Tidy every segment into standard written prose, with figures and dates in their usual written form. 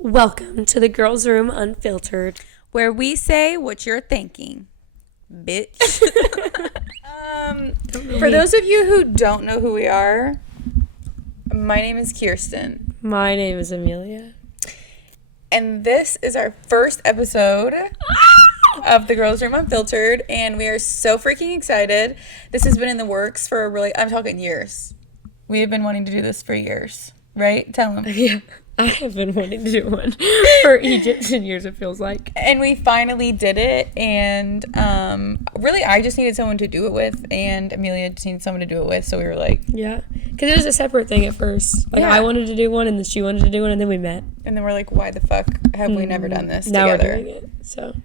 Welcome to the Girls' Room Unfiltered, where we say what you're thinking, bitch. For those of you who don't know who we are, my name is Kirsten. My name is Amelia. And this is our first episode of the Girls' Room Unfiltered, and we are so freaking excited. This has been in the works for I'm talking years. We have been wanting to do this for years, right? Tell them. Yeah, I have been wanting to do one for Egyptian years, it feels like. And we finally did it, and really I just needed someone to do it with, and Amelia just needed someone to do it with, so we were like... Yeah, because it was a separate thing at first. Like, yeah. I wanted to do one, and then she wanted to do one, and then we met. And then we're like, why the fuck have we never done this now together? Now we're doing it, so...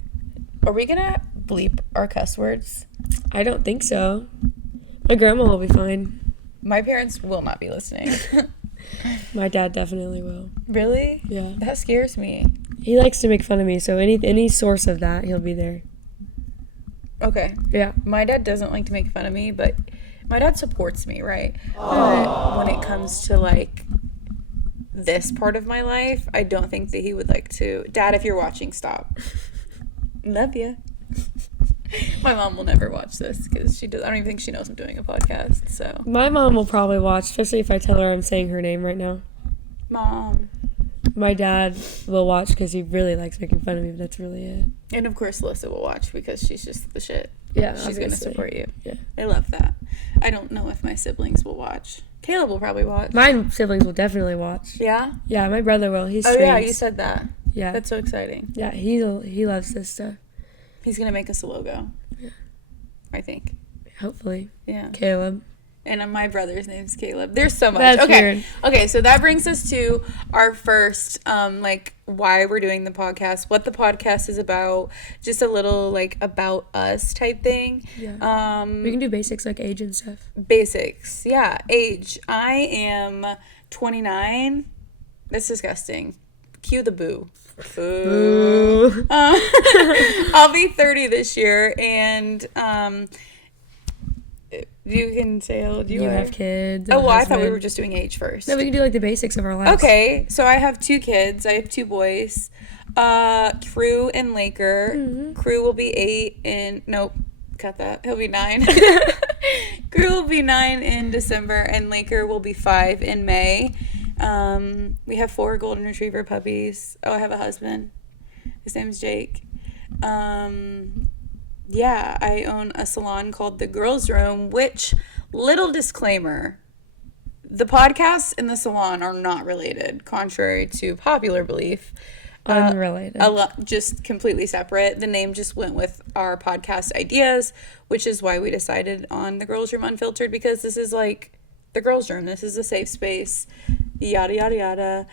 Are we gonna bleep our cuss words? I don't think so. My grandma will be fine. My parents will not be listening. My dad definitely will. Really? Yeah. That scares me. He likes to make fun of me, so any source of that, he'll be there. Okay. Yeah. My dad doesn't like to make fun of me, but my dad supports me, right? But when it comes to, like, this part of my life, I don't think that he would like to. Dad, if you're watching, stop. Love ya. My mom will never watch this because I don't even think she knows I'm doing a podcast. So my mom will probably watch, especially if I tell her I'm saying her name right now. Mom. My dad will watch because he really likes making fun of me, but that's really it. And of course, Alyssa will watch because she's just the shit. Yeah, she's gonna support you. Yeah, I love that. I don't know if my siblings will watch. Caleb will probably watch. My siblings will definitely watch. Yeah. Yeah, my brother will. He's streams. Oh yeah, you said that. Yeah. That's so exciting. Yeah, he loves this stuff. He's going to make us a logo. Yeah. I think. Hopefully. Yeah. Caleb. And my brother's name's Caleb. There's so much. That's weird. Okay, so that brings us to our first, why we're doing the podcast, what the podcast is about, just a little, about us type thing. Yeah. We can do basics like age and stuff. Basics. Yeah. Age. I am 29. That's disgusting. Cue the boo. Boo. I'll be 30 this year, and you can say how old you are. Have kids. Oh, well, I thought we were just doing age first. No, we can do the basics of our lives. Okay, so I have 2 kids. I have 2 boys, Crew and Laker. Mm-hmm. Crew will be 8 in nope, cut that. He'll be 9. Crew will be 9 in December, and Laker will be 5 in May. We have 4 golden retriever puppies. Oh, I have a husband. His name's Jake. Yeah, I own a salon called The Girls' Room, which, little disclaimer, the podcast and the salon are not related, contrary to popular belief. Unrelated. Just completely separate. The name just went with our podcast ideas, which is why we decided on The Girls' Room Unfiltered, because this is like the girls' room. This is a safe space. Yada, yada, yada.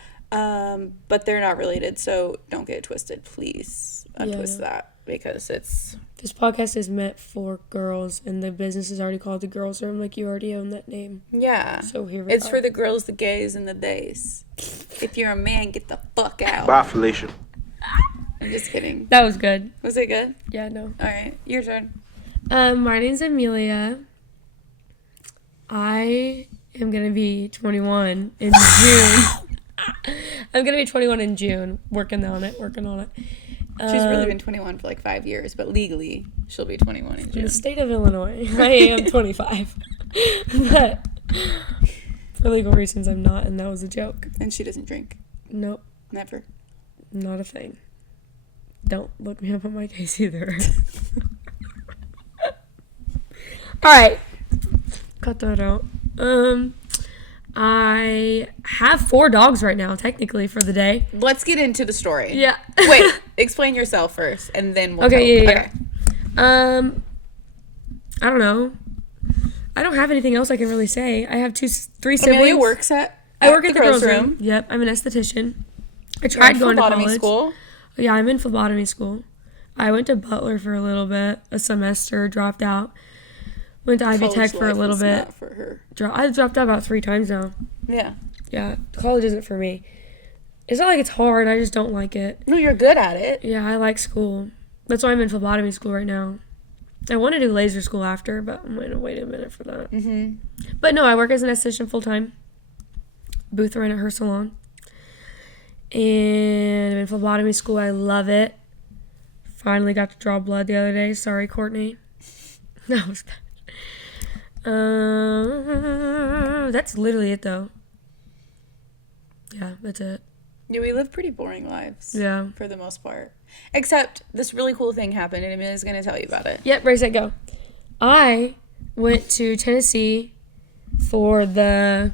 But they're not related, so don't get it twisted. Please untwist that, because it's... This podcast is meant for girls, and the business is already called The Girls' Room. Like, you already own that name. Yeah. So here we It's for the girls, the gays, and the days. If you're a man, get the fuck out. Bye, Felicia. I'm just kidding. That was good. Was it good? Yeah, no. All right, your turn. My name's Amelia. I am going to be 21 in June. I'm going to be 21 in June. Working on it. She's really been 21 for 5 years, but legally, she'll be 21 in June. In the state of Illinois, I am 25. But for legal reasons, I'm not, and that was a joke. And she doesn't drink? Nope. Never? Not a thing. Don't look me up on my case either. All right. Cut that out. I have 4 dogs right now, technically, for the day. Let's get into the story. Yeah. Wait, explain yourself first, and then we'll Okay, go. Yeah. I don't know. I don't have anything else I can really say. I have 3 siblings. Amelia works at I work at the girls' room. Yep, I'm an esthetician. I tried going to college. School? Yeah, I'm in phlebotomy school. I went to Butler for a little bit, a semester, dropped out. Went to Ivy Tech for a little bit. Not for her. I've dropped out about 3 times now. Yeah. Yeah, college isn't for me. It's not like it's hard, I just don't like it. No, you're good at it. Yeah, I like school. That's why I'm in phlebotomy school right now. I want to do laser school after, but I'm going to wait a minute for that. Mm-hmm. But no, I work as an esthetician full-time. Booth run at her salon. And in phlebotomy school. I love it. Finally got to draw blood the other day. Sorry, Courtney. That was bad. That's literally it, though. Yeah, that's it. Yeah, we live pretty boring lives. Yeah. For the most part. Except this really cool thing happened, and Amelia's going to tell you about it. Yep, ready, set, go. I went to Tennessee for the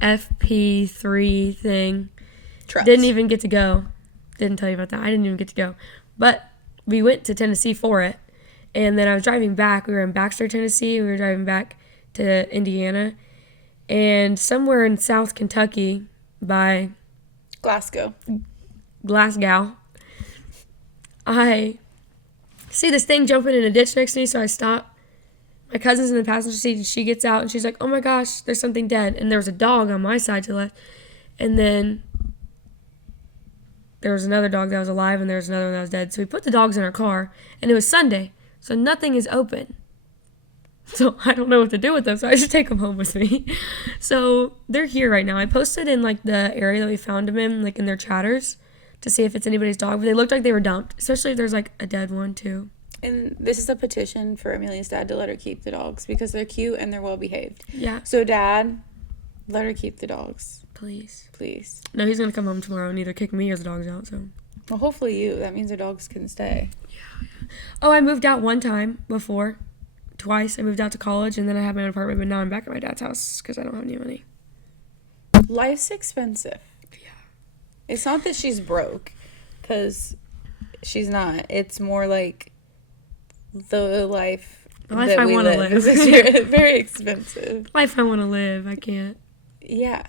FP3 thing. Trust. Didn't even get to go. Didn't tell you about that. I didn't even get to go. But we went to Tennessee for it. And then I was driving back. We were in Baxter, Tennessee. We were driving back to Indiana. And somewhere in South Kentucky by Glasgow, I see this thing jumping in a ditch next to me, so I stop. My cousin's in the passenger seat, and she gets out, and she's like, oh my gosh, there's something dead. And there was a dog on my side to the left. And then there was another dog that was alive, and there was another one that was dead. So we put the dogs in our car, and it was Sunday, so nothing is open. So I don't know what to do with them, so I should take them home with me. So they're here right now. I posted in, like, the area that we found them in, like, in their chatters to see if it's anybody's dog. But they looked like they were dumped, especially if there's, like, a dead one, too. And this is a petition for Amelia's dad to let her keep the dogs because they're cute and they're well-behaved. Yeah. So, Dad, let her keep the dogs. Please. Please. No, he's going to come home tomorrow and either kick me or the dogs out, so. Well, hopefully you. That means the dogs can stay. Yeah. Oh, I moved out one time before. Twice. I moved out to college, and then I had my own apartment, but now I'm back at my dad's house because I don't have any money. Life's expensive. Yeah. It's not that she's broke, because she's not. It's more like the life that I we want to live. live. It's very expensive. Life I want to live. I can't. Yeah.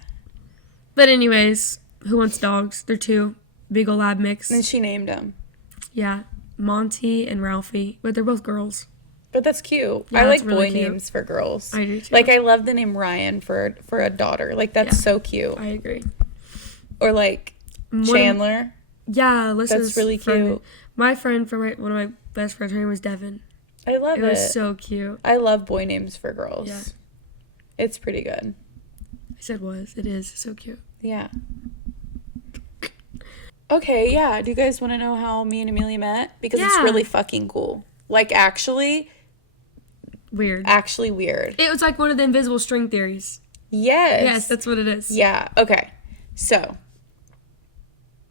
But anyways, who wants dogs? They're two. Beagle Lab mix. And she named them. Yeah. Monty and Ralphie. But they're both girls. But that's cute. Yeah, I like really boy cute. names for girls. I do too. Like, I love the name Ryan for a daughter. Like, that's so cute. I agree. Or, like, Chandler. Yeah, Alyssa's That's really friend. cute. My friend from one of my best friends, her name was Devin. I love it. It was so cute. I love boy names for girls. Yeah. It's pretty good. I said was. It is so cute. Yeah. Okay, yeah. Do you guys want to know how me and Amelia met? Because it's really fucking cool. Like, actually weird. Weird. It was like one of the invisible string theories. Yes. Yes, that's what it is. Yeah. Okay. So,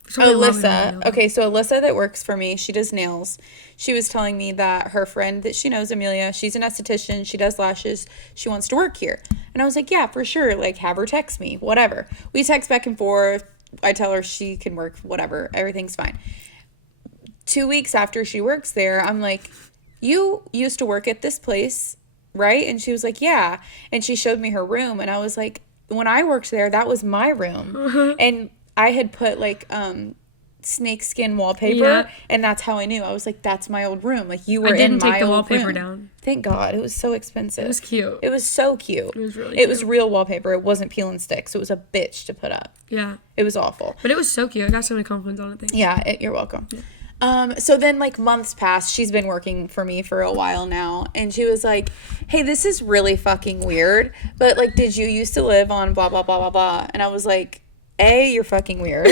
Alyssa. Okay, so Alyssa that works for me, she does nails. She was telling me that her friend that she knows, Amelia, she's an esthetician. She does lashes. She wants to work here. And I was like, yeah, for sure. Like, have her text me. Whatever. We text back and forth. I tell her she can work. Whatever. Everything's fine. 2 weeks after she works there, I'm like, you used to work at this place, right? And she was like, yeah. And she showed me her room. And I was like, when I worked there, that was my room. And I had put, like, snakeskin wallpaper. Yeah. And that's how I knew. I was like, that's my old room. Like, you were I didn't in my take the old wallpaper room. down. Thank God. It was so expensive. It was cute. It was so cute. It was really It cute. was real wallpaper. It wasn't peel and stick. So it was a bitch to put up. Yeah. It was awful. But it was so cute. I got so many compliments on it. Thank you. Yeah, you're welcome. Yeah. So then, like, months passed. She's been working for me for a while now. And she was like, hey, this is really fucking weird. But, like, did you used to live on blah, blah, blah, blah, blah? And I was like, A, you're fucking weird.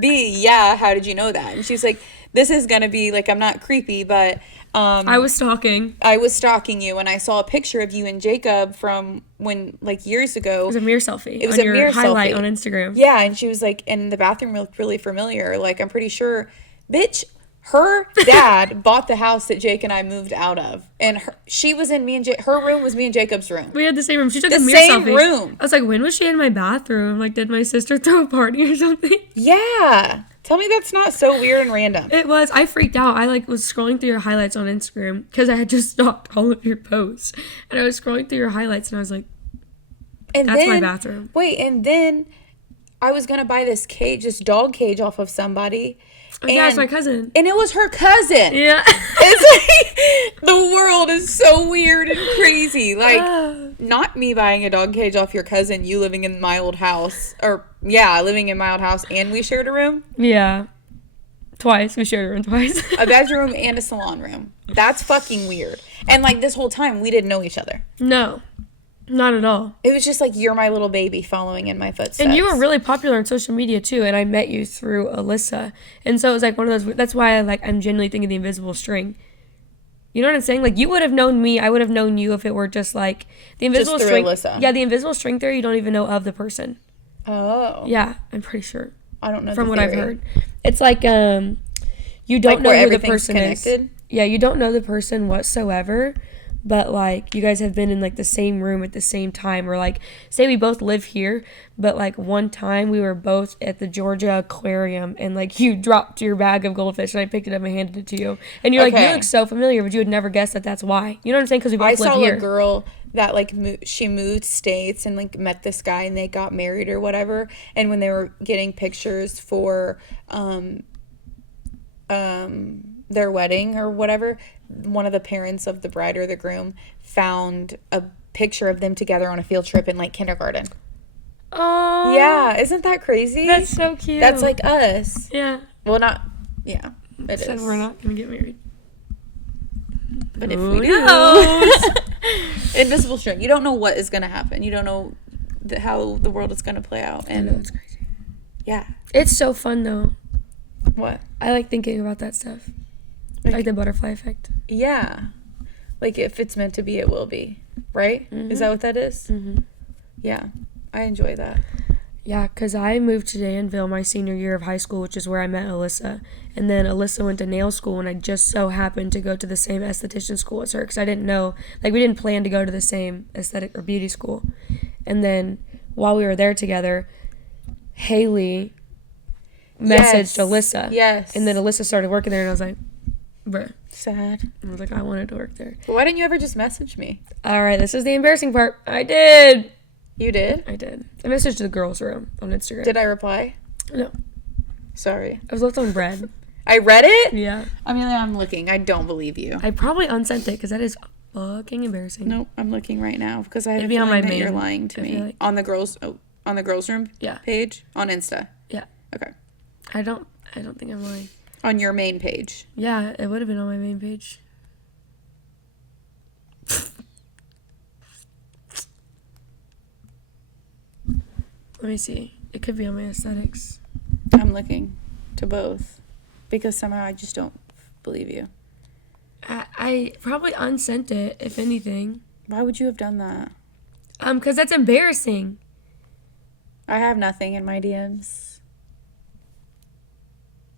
B, yeah, how did you know that? And she was like, this is going to be, like, I'm not creepy, but... I was stalking. I was stalking you, and I saw a picture of you and Jacob from when, like, years ago. It was a mirror selfie. It was a mirror highlight selfie on Instagram. Yeah, and she was like, and the bathroom looked really familiar. Like, I'm pretty sure... Bitch, her dad bought the house that Jake and I moved out of. And she was in her room was me and Jacob's room. We had the same room. She took a The mirror same selfie. room. I was like, when was she in my bathroom? Like, did my sister throw a party or something? Yeah. Tell me that's not so weird and random. It was. I freaked out. I, like, was scrolling through your highlights on Instagram because I had just stalked all of your posts. And I was scrolling through your highlights, and I was like, that's my bathroom. Wait, and then I was going to buy this dog cage off of somebody. Oh, yeah, it's my cousin. And it was her cousin. Yeah. It's like, the world is so weird and crazy. Like, not me buying a dog cage off your cousin, you living in my old house. Or, yeah, living in my old house, and we shared a room. Yeah. Twice. We shared a room twice. A bedroom and a salon room. That's fucking weird. And, like, this whole time, we didn't know each other. No. Not at all. It was just like, you're my little baby following in my footsteps. And you were really popular on social media too, and I met you through Alyssa. And so it was like one of those, that's why I'm genuinely thinking the invisible string. You know what I'm saying? Like, you would have known me, I would have known you if it were just like the invisible just string. Alyssa. Yeah, the invisible string theory, you don't even know of the person. Oh. Yeah, I'm pretty sure. I don't know From the what theory. I've heard. It's like you don't like know where who the everything's person connected? is. Yeah, you don't know the person whatsoever, but like you guys have been in like the same room at the same time, or like say we both live here, but like one time we were both at the Georgia Aquarium and like you dropped your bag of goldfish and I picked it up and handed it to you, and you're like, you look so familiar, but you would never guess that that's why. You know what I'm saying? Because we both live here. I saw a girl that like she moved states and like met this guy and they got married or whatever, and when they were getting pictures for their wedding or whatever, one of the parents of the bride or the groom found a picture of them together on a field trip in like kindergarten. Oh yeah, isn't that crazy? That's so cute. That's like us. Yeah. Well, not yeah. It Said is. we're not gonna get married. But if Who we do, knows? invisible string. You don't know what is gonna happen. You don't know how the world is gonna play out. And I know, it's crazy. Yeah. It's so fun though. What? I like thinking about that stuff. Like the butterfly effect. Yeah. Like, if it's meant to be, it will be. Right? Mm-hmm. Is that what that is? Mm-hmm. Yeah. I enjoy that. Yeah, because I moved to Danville my senior year of high school, which is where I met Alyssa. And then Alyssa went to nail school, and I just so happened to go to the same esthetician school as her because I didn't know, like, we didn't plan to go to the same aesthetic or beauty school. And then while we were there together, Haley messaged Alyssa. Yes. And then Alyssa started working there, and I was like, bruh. Sad. I was like, I wanted to work there. But why didn't you ever just message me? All right, this is the embarrassing part. I did. You did? I did. I messaged the girls' room on Instagram. Did I reply? No. Sorry. I was left on bread. I read it? Yeah. I mean, I'm looking. I don't believe you. I probably unsent it because that is fucking embarrassing. Nope, I'm looking right now because I have It'd a be on feeling my that you're main- lying to I feel me. like- On the girls' room Yeah. page? On Insta? Yeah. Okay. I don't think I'm lying. On your main page? Yeah, it would have been on my main page. Let me see. It could be on my aesthetics. I'm looking to both because somehow I just don't believe you. I probably unsent it, if anything. Why would you have done that? Because that's embarrassing. I have nothing in my DMs.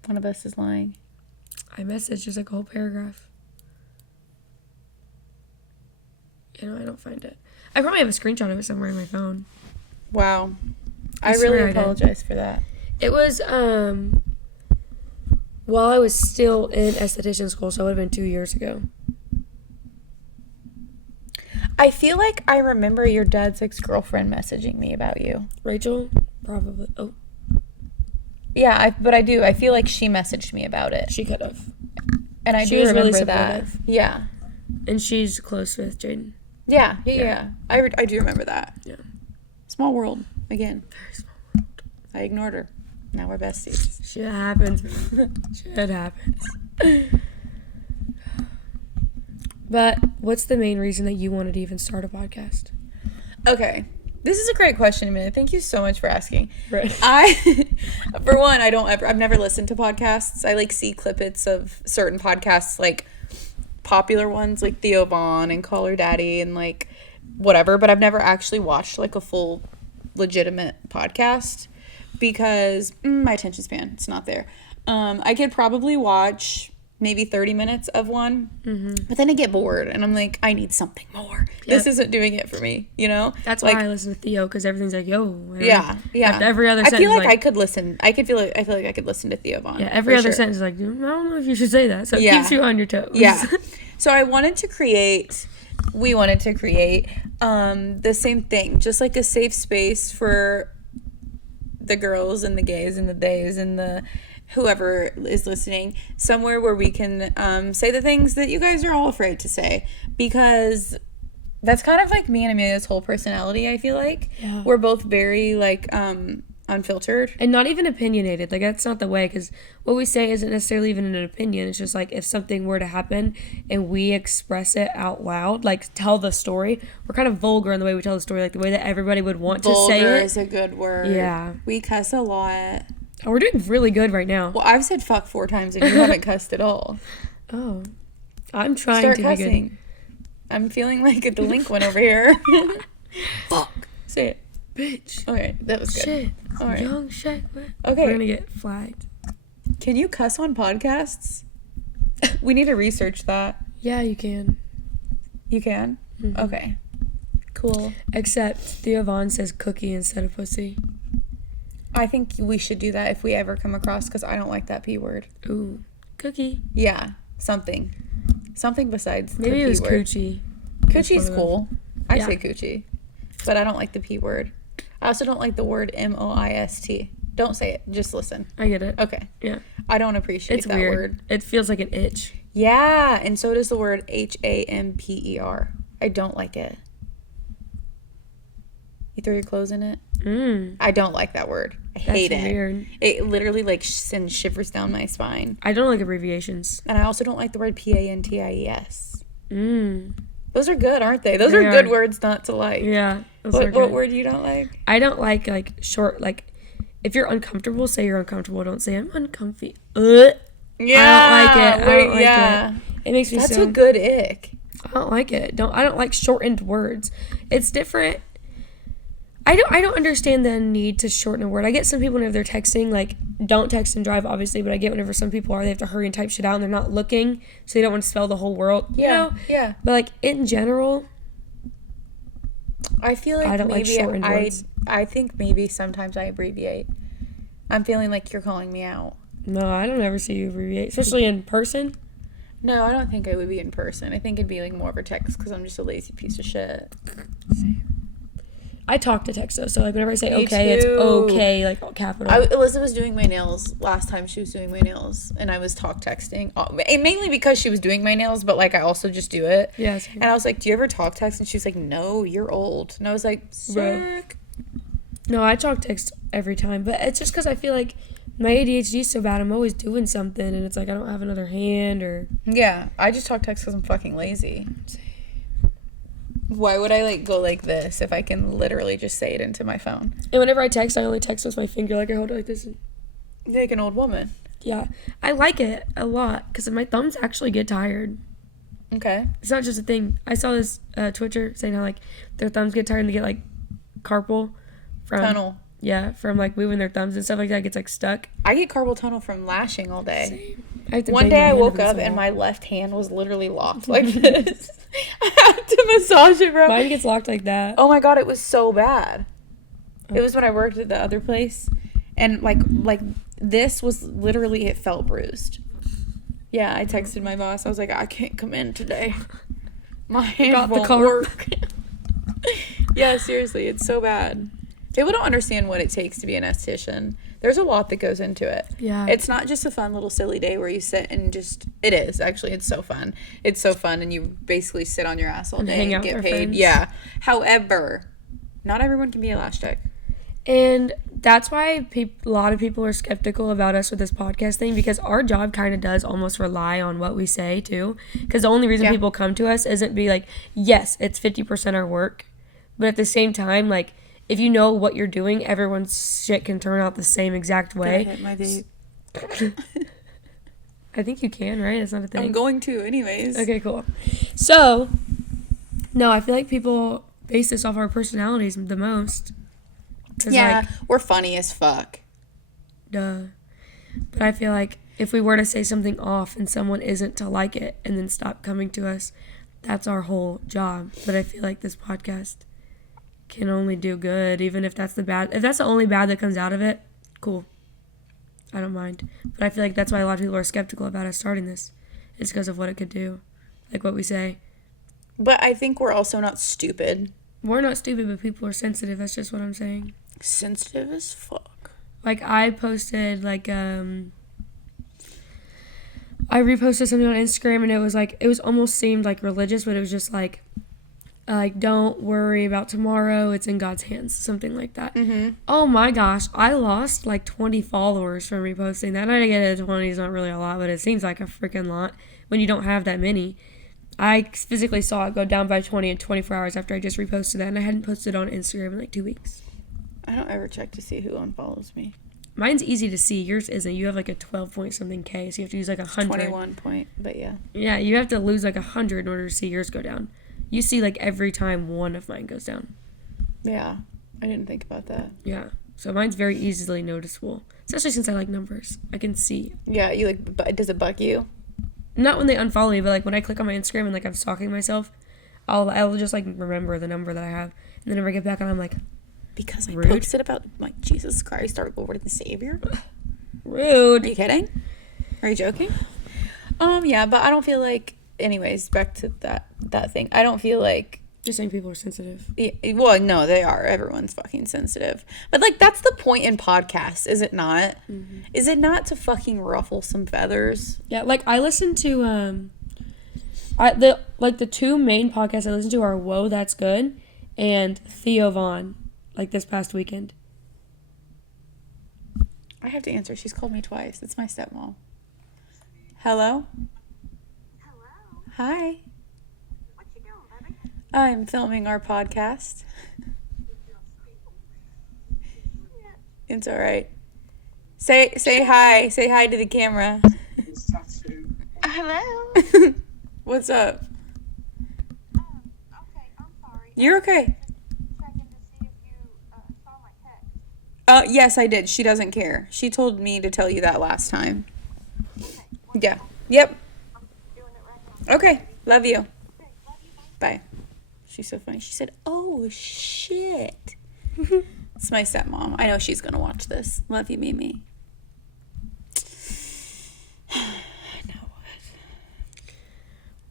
One of us is lying. I messaged just like a whole paragraph. You know, I don't find it. I probably have a screenshot of it somewhere in my phone. Wow. I swear really I did. apologize for that. It was while I was still in esthetician school, so it would have been 2 years ago. I feel like I remember your dad's ex-girlfriend messaging me about you. Rachel? Probably. Oh, Yeah, but I do. I feel like she messaged me about it. she could have. And I She do was really remember that. supportive. Yeah. And she's close with Jaden. Yeah. I do remember that. Yeah. Small world. Again. Very small. I ignored her. Now we're besties. Shit happens. Shit happens. But what's the main reason that you wanted to even start a podcast? Okay. This is a great question, Amelia. Thank you so much for asking. Right. For one, I've never listened to podcasts. I like see clippets of certain podcasts, like popular ones like Theo Vaughn and Call Her Daddy and like whatever, but I've never actually watched like a full legitimate podcast because my attention span, it's not there. I could probably watch maybe 30 minutes of one, but then I get bored and I'm like, I need something more. This isn't doing it for me, you know? That's like, why I listen to Theo, because everything's like, yo. Man. Yeah. After every other I sentence. feel like I could listen. I feel like I could listen to Theo Vaughn. Yeah, every for other sure. sentence is like, I don't know if you should say that. So it Yeah. keeps you on your toes. Yeah. So we wanted to create the same thing, just like a safe space for the girls and the gays and the theys and the whoever is listening, somewhere where we can say the things that you guys are all afraid to say, because that's kind of like me and Amelia's whole personality. I feel like Yeah. we're both very like Unfiltered. And not even opinionated. Like, that's not the way, because what we say isn't necessarily even an opinion. It's just like if something were to happen and we express it out loud, like tell the story, we're kind of vulgar in the way we tell the story, like the way that everybody would want to say it. Vulgar is a good word. Yeah. We cuss a lot. Oh, we're doing really good right now. Well, I've said fuck 4 times and you haven't cussed at all. Oh. I'm trying Start to cussing. be good. I'm feeling like a delinquent over here. Fuck. Say it. Bitch. Okay, that was good. Shit. All right. Young shit. Okay. We're gonna get flagged. Can you cuss on podcasts? We need to research that. Yeah, you can. You can? Mm-hmm. Okay. Cool. Except Theo Vaughn says cookie instead of pussy. I think we should do that if we ever come across, because I don't like that P word. Ooh. Cookie. Yeah. Something besides Maybe the P it was word. coochie. Coochie's cool. I Yeah. say coochie. But I don't like the P word. I also don't like the word MOIST. Don't say it. Just listen. I get it. Okay. Yeah. I don't appreciate It's that weird. word. It feels like an itch. Yeah, and so does the word HAMPER. I don't like it. You throw your clothes in it? I don't like that word. I hate it. Weird. It literally like sends shivers down my spine. I don't like abbreviations. And I also don't like the word PANTIES. Mm. Those are good, aren't they? Those They are good are. words not to like. Yeah. What word you don't like? I don't like short, like, if you're uncomfortable, say you're uncomfortable. Don't say I'm uncomfy. Yeah. I don't like it. I don't like yeah. it. It makes me That's so... a good ick. I don't like it. I don't like shortened words. It's different. I don't understand the need to shorten a word. I get some people whenever they're texting, like, don't text and drive, obviously, but I get whenever some people are, they have to hurry and type shit out and they're not looking, so they don't want to spell the whole world. Yeah. You know? Yeah. But, like, in general, I feel like I don't like maybe shortened words. I think maybe sometimes I abbreviate. I'm feeling like you're calling me out. no, I don't ever see you abbreviate, especially in person. No, I don't think I would be in person. I think it'd be like more of a text because I'm just a lazy piece of shit. I talk to text though, so like whenever I say Me okay, it's too. okay, like all capital. Alyssa was doing my nails last time she was doing my nails, and I was talk texting. And mainly because she was doing my nails, but like I also just do it. Yeah, same. And I was like, "Do you ever talk text?" And she was like, "No, you're old." And I was like, Bro. "Sick." No, I talk text every time, but it's just because I feel like my ADHD is so bad. I'm always doing something, and it's like I don't have another hand or. Yeah, I just talk text because I'm fucking lazy. Why would I like go like this if I can literally just say it into my phone? And whenever I text, I only text with my finger, like I hold it like this. You're like an old woman. Yeah, I like it a lot because my thumbs actually get tired. Okay. It's not just a thing. I saw this Twitcher saying how like their thumbs get tired and they get like carpal from Tunnel. Yeah, from like moving their thumbs and stuff like that. It gets like stuck. I get carpal tunnel from lashing all day. Same. I have to One bang day my I hand woke against up the and wall. my left hand was literally locked like this. I had to massage it, bro. Mine gets locked like that. Oh my god, it was so bad. It was when I worked at the other place, and like this was literally, it felt bruised. Yeah, I texted my boss. I was like, I can't come in today. My hand won't work. Yeah, seriously, it's so bad. People don't understand what it takes to be an esthetician. There's a lot that goes into it. Yeah. It's not just a fun little silly day where you sit and just... It is, actually. It's so fun. It's so fun, and you basically sit on your ass all And day hang and out get with paid. our friends. Yeah. However, not everyone can be a lash tech. And that's why a lot of people are skeptical about us with this podcast thing, because our job kind of does almost rely on what we say, too. Because the only reason people come to us isn't be like, yes, it's 50% our work. But at the same time, like, if you know what you're doing, everyone's shit can turn out the same exact way. Gotta hit my vape. I think you can, right? It's not a thing. I'm going to anyways. Okay, cool. So, no, I feel like people base this off our personalities the most. 'Cause, Yeah, like, we're funny as fuck. duh. But I feel like if we were to say something off and someone isn't to like it and then stop coming to us, that's our whole job. But I feel like this podcast can only do good, even if that's the bad. If that's the only bad that comes out of it, cool. I don't mind. But I feel like that's why a lot of people are skeptical about us starting this. It's because of what it could do. Like what we say. But I think we're also not stupid. We're not stupid, but people are sensitive. That's just what I'm saying. Sensitive as fuck. Like, I posted, like, I reposted something on Instagram, and it was, like, it was almost seemed, like, religious, but it was just, like, like, don't worry about tomorrow, it's in God's hands, something like that. Mm-hmm. Oh my gosh, I lost like 20 followers from reposting that. I get it, 20 is not really a lot, but it seems like a freaking lot when you don't have that many. I physically saw it go down by 20 in 24 hours after I just reposted that, and I hadn't posted on Instagram in like 2 weeks. I don't ever check to see who unfollows me. Mine's easy to see. Yours isn't. You have like a 12 point something K, so you have to use like 100. 21 point, but yeah. Yeah, you have to lose like 100 in order to see yours go down. You see like every time one of mine goes down. Yeah, I didn't think about that. Yeah, so mine's very easily noticeable, especially since I like numbers. I can see. Yeah, you like, does it bug you? Not when they unfollow me, but like when I click on my Instagram and like I'm stalking myself, I'll just like remember the number that I have, and then if I get back on, I'm like, because I rude. posted about like Jesus Christ, our Lord and Savior. Rude. Are you kidding? Are you joking? Yeah, but I don't feel like. Anyways, back to that thing. I don't feel like. Just saying people are sensitive. Well, no, they are. Everyone's fucking sensitive. But like, that's the point in podcasts, is it not? Mm-hmm. Is it not to fucking ruffle some feathers? Yeah, like I listen to the two main podcasts I listen to are Whoa That's Good and Theo Vaughn. Like this past weekend. I have to answer. She's called me twice. It's my stepmom. Hello? Hello. Hi. What you doing, baby? I'm filming our podcast. It's all right. Say hi. Say hi to the camera. Hello. What's up? Okay, I'm sorry. You're okay. Checking to see if you saw my text. Yes, I did. She doesn't care. She told me to tell you that last time. Okay. Yeah. Yep. I'm doing it right now. Okay. Love you. Okay, love you. Bye. Bye. She's so funny. She said, "Oh shit." It's my stepmom. I know she's gonna watch this. Love you, Mimi.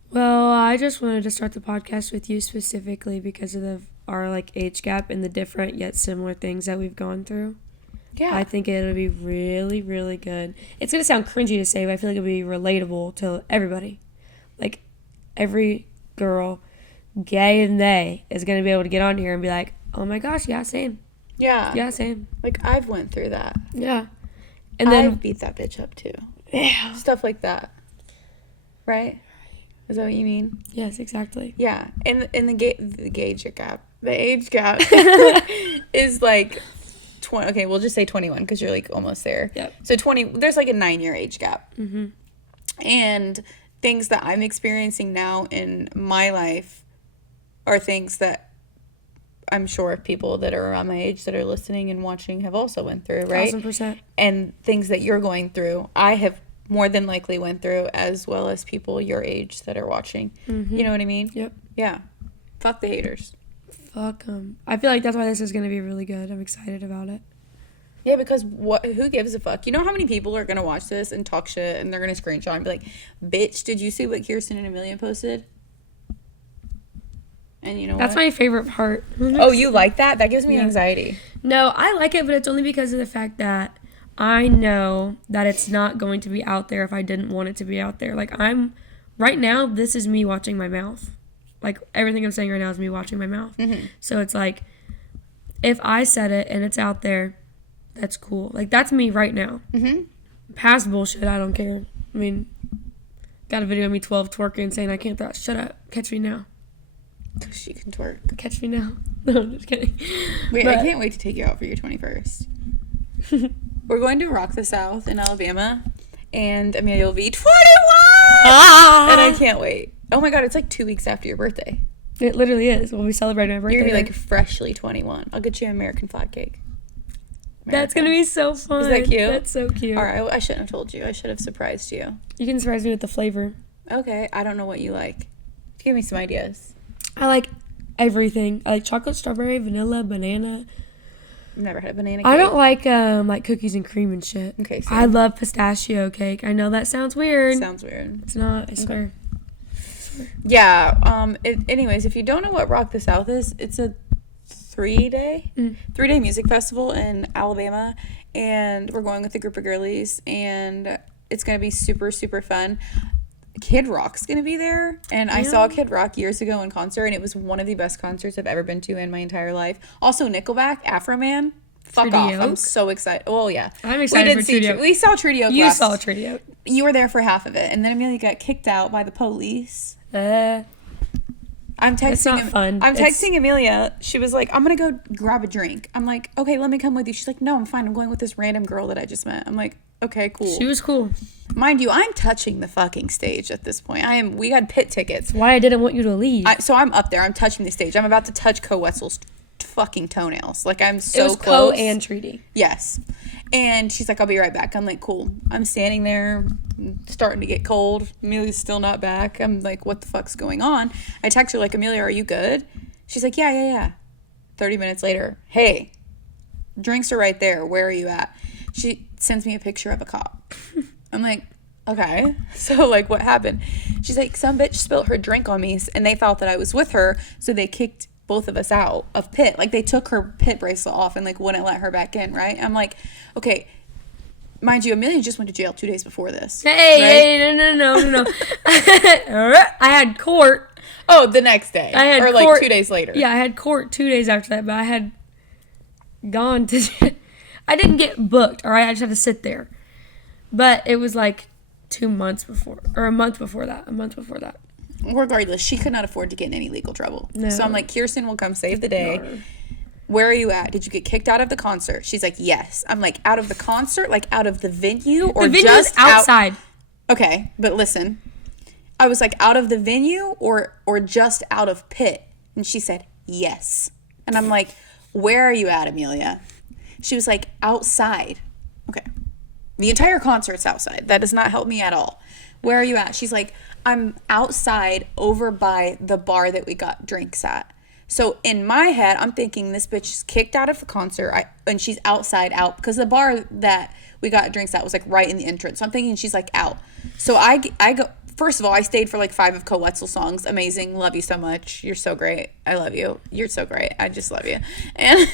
Well, I just wanted to start the podcast with you specifically because of our like age gap and the different yet similar things that we've gone through. Yeah. I think it'll be really, really good. It's gonna sound cringy to say, but I feel like it'll be relatable to everybody. Like every girl, gay and they, is gonna be able to get on here and be like, "Oh my gosh, yeah, same, Yeah. yeah, same, Like I've went through that. yeah." And then I've beat that bitch up too. yeah, Stuff like that. Right? Is that what you mean? yes, exactly. Yeah. And the age gap is like 20. Okay, we'll just say 21 because you're like almost there. Yep. So 20. There's like a 9-year age gap. Mhm. And things that I'm experiencing now in my life are things that I'm sure people that are around my age that are listening and watching have also went through, right? 1000%. And things that you're going through, I have more than likely went through, as well as people your age that are watching. Mhm. You know what I mean? Yep. Yeah. Fuck the haters. Fuck them. I feel like that's why this is gonna be really good. I'm excited about it. Yeah, because who gives a fuck? You know how many people are going to watch this and talk shit and they're going to screenshot and be like, "Bitch, did you see what Kirsten and Amelia posted?" And you know That's what? my favorite part. Oh, you like that? That gives me Yeah. anxiety. No, I like it, but it's only because of the fact that I know that it's not going to be out there if I didn't want it to be out there. Like, right now, this is me watching my mouth. Like, everything I'm saying right now is me watching my mouth. Mm-hmm. So it's like, if I said it and it's out there, that's cool. Like, that's me right now. Mm-hmm. Past bullshit, I don't care. I mean, got a video of me 12 twerking saying I can't throw. Shut up. Catch me now. She can twerk. Catch me now. No, I'm just kidding. Wait, But- I can't wait to take you out for your 21st. We're going to Rock the South in Alabama, and Amelia will be 21! And I can't wait. Oh my god, it's like 2 weeks after your birthday. It literally is. We'll be celebrating my birthday. You're gonna be then. like freshly 21. I'll get you an American flag cake. That's gonna be so fun. Is that cute? That's so cute. All right, I shouldn't have told you. I should have surprised you. You can surprise me with the flavor. Okay, I don't know what you like. Give me some ideas. I like everything. I like chocolate, strawberry, vanilla, banana. I've never had a banana cake. I don't like cookies and cream and shit. Okay, so I love pistachio cake. I know that sounds weird. sounds weird. It's not. I swear. Yeah. Anyways, if you don't know what Rock the South is, it's a 3-day music festival in Alabama, and we're going with a group of girlies, and it's gonna be super super fun. Kid Rock's gonna be there, and I saw Kid Rock years ago in concert, and it was one of the best concerts I've ever been to in my entire life. Also, Nickelback, Afro Man. Fuck Treaty off! Oak? I'm so excited. Oh yeah, I'm excited for Treaty Oak. We saw Treaty Oak. You saw Treaty Oak. You were there for half of it, and then Amelia got kicked out by the police. I'm texting. It's not fun. I'm texting Amelia. She was like, "I'm gonna go grab a drink." I'm like, "Okay, let me come with you." She's like, "No, I'm fine. I'm going with this random girl that I just met." I'm like, "Okay, cool." She was cool. Mind you, I'm touching the fucking stage at this point. We had pit tickets. Why I didn't want you to leave. So I'm up there. I'm touching the stage. I'm about to touch Co Wetzel's fucking toenails. Like, I'm so it was close. Co and Treaty. Yes. And she's like, "I'll be right back." I'm like, cool. I'm standing there, starting to get cold. Amelia's still not back. I'm like, what the fuck's going on? I text her like, "Amelia, are you good?" She's like, yeah. 30 minutes later, "Hey, drinks are right there. Where are you at?" She sends me a picture of a cop. I'm like, okay. So, like, what happened? She's like, "Some bitch spilled her drink on me, and they thought that I was with her, so they kicked both of us out of pit." Like, they took her pit bracelet off and, like, wouldn't let her back in, right? I'm like, okay. Mind you, Amelia just went to jail 2 days before this. Hey, no. I had court. Oh, the next day. I had or, court, like, 2 days later. Yeah, I had court 2 days after that, but I had gone to... I didn't get booked, all right? I just had to sit there. But it was, like, 2 months before, or a month before that. Regardless, she could not afford to get in any legal trouble. No. So I'm like, Kirsten will come save the day. No. Where are you at? Did you get kicked out of the concert? She's like, yes. I'm like, out of the concert? Like, out of the venue? Or the venue's just outside. Okay, but listen. I was like, out of the venue or just out of pit? And she said, yes. And I'm like, where are you at, Amelia? She was like, outside. Okay. The entire concert's outside. That does not help me at all. Where are you at? She's like, I'm outside over by the bar that we got drinks at. So in my head, I'm thinking this bitch is kicked out of the concert and she's outside out because the bar that we got drinks at was like right in the entrance. So I'm thinking she's like out. So I go, first of all, I stayed for like 5 of Co Wetzel songs. Amazing. Love you so much. You're so great. I love you. You're so great. I just love you. And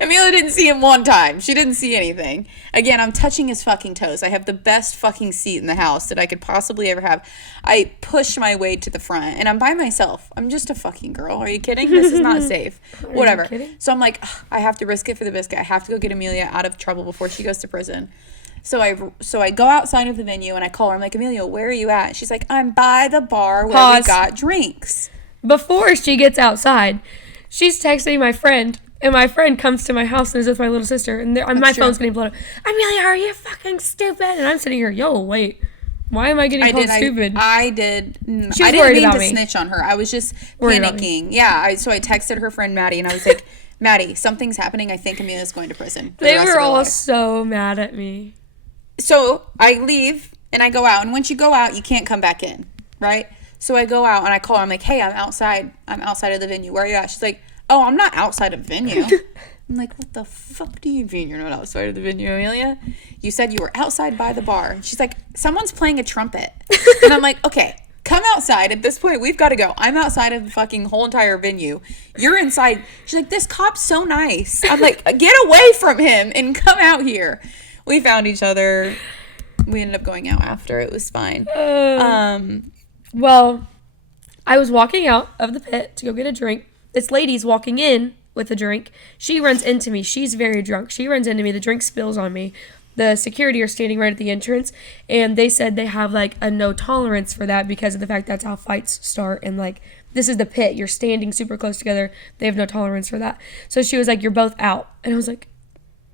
Amelia didn't see him one time. She didn't see anything. Again, I'm touching his fucking toes. I have the best fucking seat in the house that I could possibly ever have. I push my way to the front and I'm by myself. I'm just a fucking girl. Are you kidding? This is not safe. Whatever. So I'm like, I have to risk it for the biscuit. I have to go get Amelia out of trouble before she goes to prison. So I go outside of the venue and I call her. I'm like, Amelia, where are you at? She's like, I'm by the bar where we got drinks. Before she gets outside, she's texting my friend, and my friend comes to my house and is with my little sister, and my phone's getting blown up. Amelia, are you fucking stupid? And I'm sitting here, yo, wait, why am I getting called stupid? I didn't mean to snitch on her. I was just panicking. Yeah, so I texted her friend Maddie, and I was like, Maddie, something's happening. I think Amelia's going to prison. They were all so mad at me. So I leave and I go out, and once you go out, you can't come back in, right? So I go out and I call her. I'm like, hey, I'm outside of the venue. Where are you at? She's like, oh, I'm not outside of the venue. I'm like, what the fuck do you mean you're not outside of the venue, Amelia? You said you were outside by the bar. And she's like, someone's playing a trumpet. And I'm like, okay, come outside. At this point, we've got to go. I'm outside of the fucking whole entire venue. You're inside. She's like, this cop's so nice. I'm like, get away from him and come out here. We found each other. We ended up going out after. It was fine. Well, I was walking out of the pit to go get a drink. This lady's walking in with a drink. She runs into me. She's very drunk. She runs into me. The drink spills on me. The security are standing right at the entrance, and they said they have, like, a no tolerance for that because of the fact that's how fights start. And, like, this is the pit. You're standing super close together. They have no tolerance for that. So she was like, you're both out. And I was like,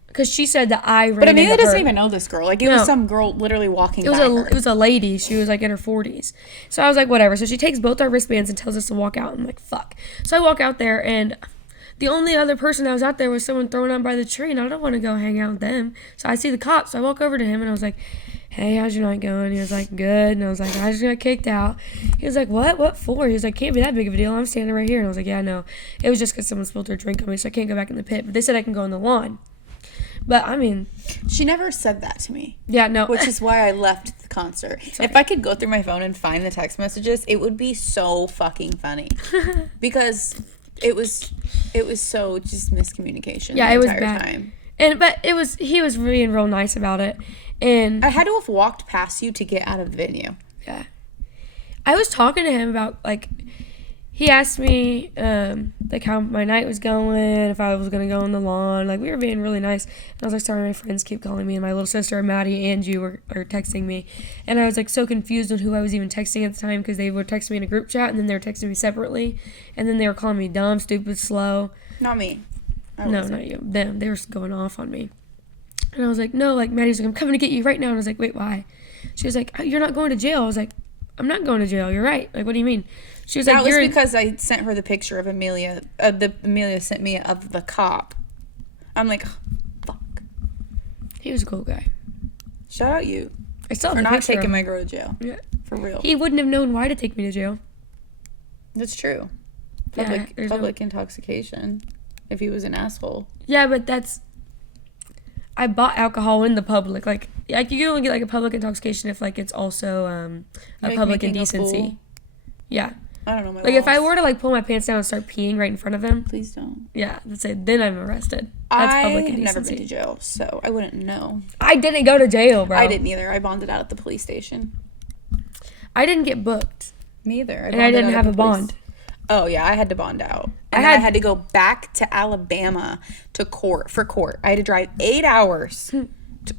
because she said that I ran into her. But Amelia doesn't even know this girl. Like, it was some girl literally walking by her. It was a lady. She was, like, in her 40s. So I was like, whatever. So she takes both our wristbands and tells us to walk out. I'm like, fuck. So I walk out there, and the only other person that was out there was someone thrown on by the tree, and I don't want to go hang out with them. So I see the cops. So I walk over to him, and I was like, hey, how's your night going? He was like, good. And I was like, I just got kicked out. He was like, what? What for? He was like, can't be that big of a deal. I'm standing right here. And I was like, yeah, no. It was just because someone spilled their drink on me, so I can't go back in the pit. But they said I can go in the lawn. But, I mean... She never said that to me. Yeah, no. Which is why I left the concert. Sorry. If I could go through my phone and find the text messages, it would be so fucking funny. Because it was so just miscommunication the entire time. But he was being real nice about it. And I had to have walked past you to get out of the venue. Yeah. I was talking to him about, like, he asked me, like, how my night was going, if I was going to go on the lawn. Like, we were being really nice. And I was like, sorry, my friends keep calling me. And my little sister, Maddie, and you are texting me. And I was, like, so confused on who I was even texting at the time because they would text me in a group chat, and then they were texting me separately. And then they were calling me dumb, stupid, slow. Not me. No, not you. Them. They were going off on me. And I was like, no, like, Maddie's like, I'm coming to get you right now. And I was like, wait, why? She was like, you're not going to jail. I was like, I'm not going to jail. You're right. Like, what do you mean? She was like, that was because I sent her the picture of Amelia. Amelia sent me of the cop. I'm like, fuck. He was a cool guy. Shout out you. I still have for a not picture of taking him. my girl to jail. Yeah. For real. He wouldn't have known why to take me to jail. That's true. Yeah, Public intoxication. If he was an asshole. Yeah, but that's... I bought alcohol in the public. Like you only get, like, a public intoxication if, like, it's also a Like public making a indecency. fool? Yeah. I don't know my Like, if I laws. were to, like, pull my pants down and start peeing right in front of him, Please don't. yeah, that's it. Then I'm arrested. That's public I've indecency. never been to jail, so I wouldn't know. I didn't go to jail, bro. I didn't either. I bonded out at the police station. I didn't get booked. Me either. And I didn't have a bond. Oh, yeah, I had to bond out. I And then I had- had to go back to Alabama for court. I had to drive 8 hours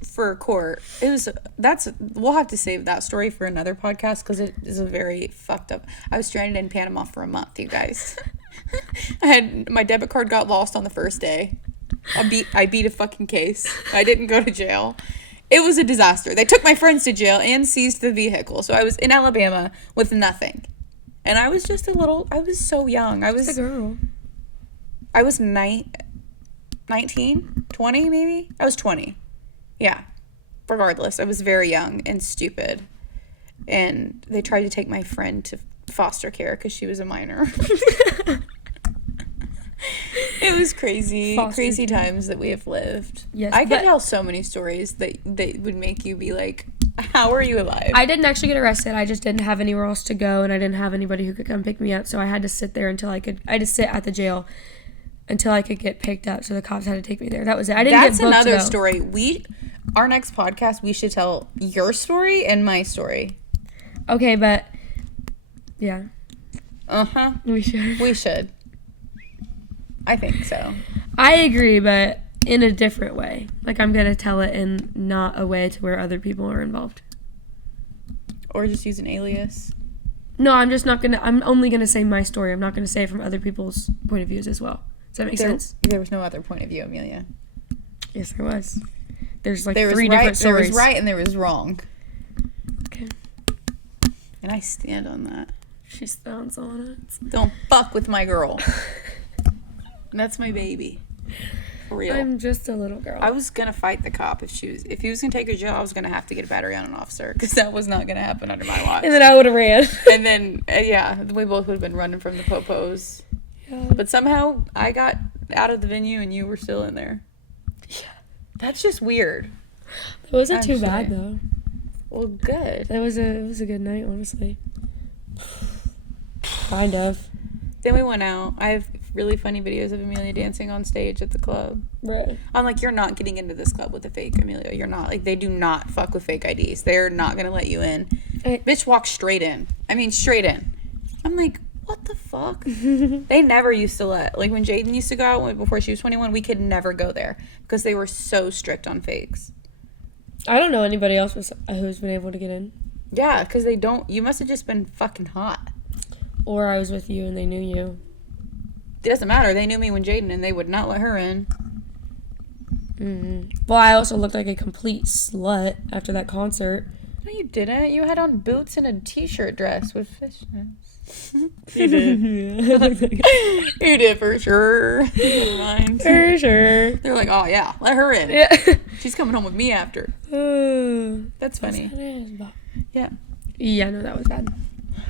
for court. We'll have to save that story for another podcast because it is a very fucked up. I was stranded in Panama for a month, you guys. My debit card got lost on the first day. I beat a fucking case. I didn't go to jail. It was a disaster. They took my friends to jail and seized the vehicle. So I was in Alabama with nothing. And I was just I was so young. I was It's a girl. I was 19, 20 maybe? I was 20. Yeah. Regardless, I was very young and stupid. And they tried to take my friend to foster care because she was a minor. It was crazy. Crazy times that we have lived. Yes, I could but- tell so many stories that would make you be like, how are you alive? I didn't actually get arrested. I just didn't have anywhere else to go, and I didn't have anybody who could come pick me up. So I had to sit there I had to sit at the jail until I could get picked up. So the cops had to take me there. That was it. I didn't That's get booked, another though. story. Our next podcast, we should tell your story and my story. Okay, but yeah, Uh-huh. we should. We should. I think so. I agree, but in a different way. Like, I'm gonna tell it in not a way to where other people are involved. Or just use an alias. No, I'm just not gonna. I'm only gonna say my story. I'm not gonna say it from other people's point of views as well. Does that make sense? There was no other point of view, Amelia. Yes, there was. There's like There was three right, different stories. There was right and there was wrong. Okay. And I stand on that. She sounds on it. Don't fuck with my girl. That's my baby. For real. I'm just a little girl. I was gonna fight the cop if he was gonna take her to jail. I was gonna have to get a battery on an officer because that was not gonna happen under my watch. And then I would have ran. And then we both would have been running from the popos. Yeah. But somehow I got out of the venue and you were still in there. Yeah. That's just weird. It wasn't too bad Actually. though. Well, good. It was a good night, honestly. Kind of. Then we went out. I have really funny videos of Amelia dancing on stage at the club. Right. I'm like, you're not getting into this club with a fake Amelia. You're not. Like, they do not fuck with fake IDs. They're not going to let you in. Bitch walked straight in. I mean, straight in. I'm like, what the fuck? They never used to let. Like, when Jaden used to go out before she was 21, we could never go there because they were so strict on fakes. I don't know anybody else who's been able to get in. Yeah, because they don't. You must have just been fucking hot. Or I was with you and they knew you. It doesn't matter. They knew me when Jaden, and they would not let her in. Mm-hmm. Well, I also looked like a complete slut after that concert. No, you didn't. You had on boots and a t-shirt dress with fishnets. You did. You did for sure. Never mind. For sure. They're like, oh yeah, let her in. Yeah. She's coming home with me after. That's funny. Yeah. Yeah, no, that was bad.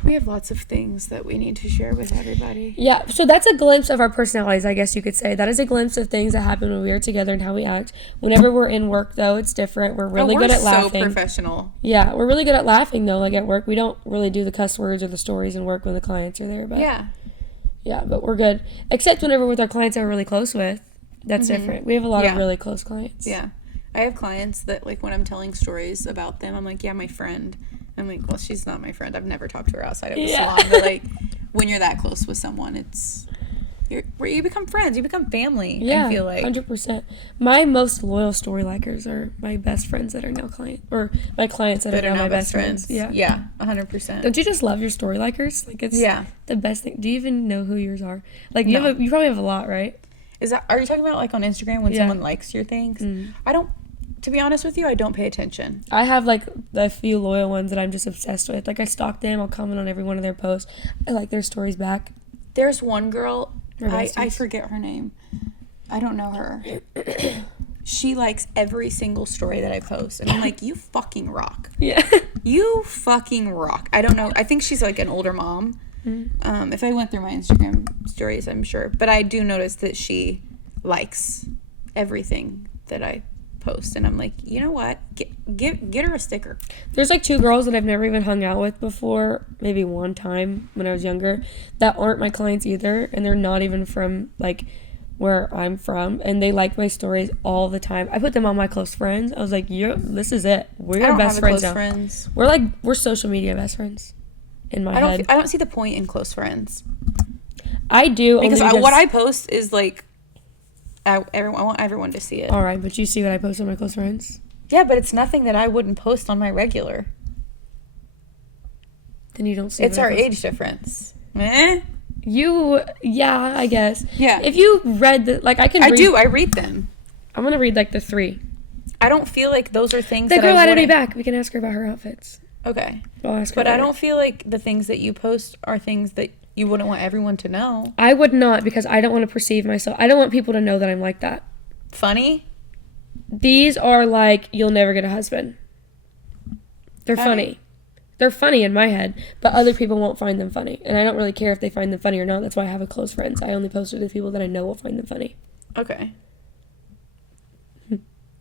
We have lots of things that we need to share with everybody. Yeah, so that's a glimpse of our personalities, I guess you could say. That is a glimpse of things that happen when we are together and how we act. Whenever we're in work, though, it's different. We're really good at laughing. We're so professional. Yeah, we're really good at laughing, though. Like, at work, we don't really do the cuss words or the stories in work when the clients are there. But yeah, but we're good. Except whenever with our clients that we're really close with. That's different. We have a lot of really close clients. Yeah. I have clients that, like, when I'm telling stories about them, I'm like, yeah, my friend. I'm like, well, she's not my friend. I've never talked to her outside of the Yeah. salon. But, like, when you're that close with someone, you become friends. You become family, Yeah, I feel like. 100%. My most loyal story likers are my best friends that are now my clients that are now my best friends. Yeah. Yeah, 100%. Don't you just love your story likers? Like, it's the best thing. Do you even know who yours are? Like, you probably have a lot, right? Are you talking about, like, on Instagram when Yeah. someone likes your things? To be honest with you, I don't pay attention. I have, like, a few loyal ones that I'm just obsessed with. Like, I stalk them. I'll comment on every one of their posts. I like their stories back. There's one girl, I besties. forget her name. I don't know her. She likes every single story that I post. And I'm like, you fucking rock. Yeah. You fucking rock. I don't know. I think she's, like, an older mom. If I went through my Instagram stories, I'm sure. But I do notice that she likes everything that I post. And I'm like, you know what? Get her a sticker. There's, like, 2 girls that I've never even hung out with before, maybe one time when I was younger, that aren't my clients either, and they're not even from, like, where I'm from, and they like my stories all the time. I put them on my close friends. I was like, this is it. We're best friends now. Friends. We're social media best friends in my head. I don't see the point in close friends. I do. Because what I post is, like, I want everyone to see it. All right, but you see what I post on my close friends? Yeah, but it's nothing that I wouldn't post on my regular. Then you don't see It's what I our post. age difference. Yeah, I guess. Yeah. If you read I read them. I'm going to read, like, the 3. I don't feel like those are things The that girl I added me wouldn't... back. We can ask her about her outfits. Okay. I'll ask her But I later. don't feel like the things that you post are things that you wouldn't want everyone to know. I would not, because I don't want to perceive myself. I don't want people to know that I'm like that. Funny? These are like, you'll never get a husband. They're funny. They're funny in my head, but other people won't find them funny. And I don't really care if they find them funny or not. That's why I have a close friends. I only post it to people that I know will find them funny. Okay.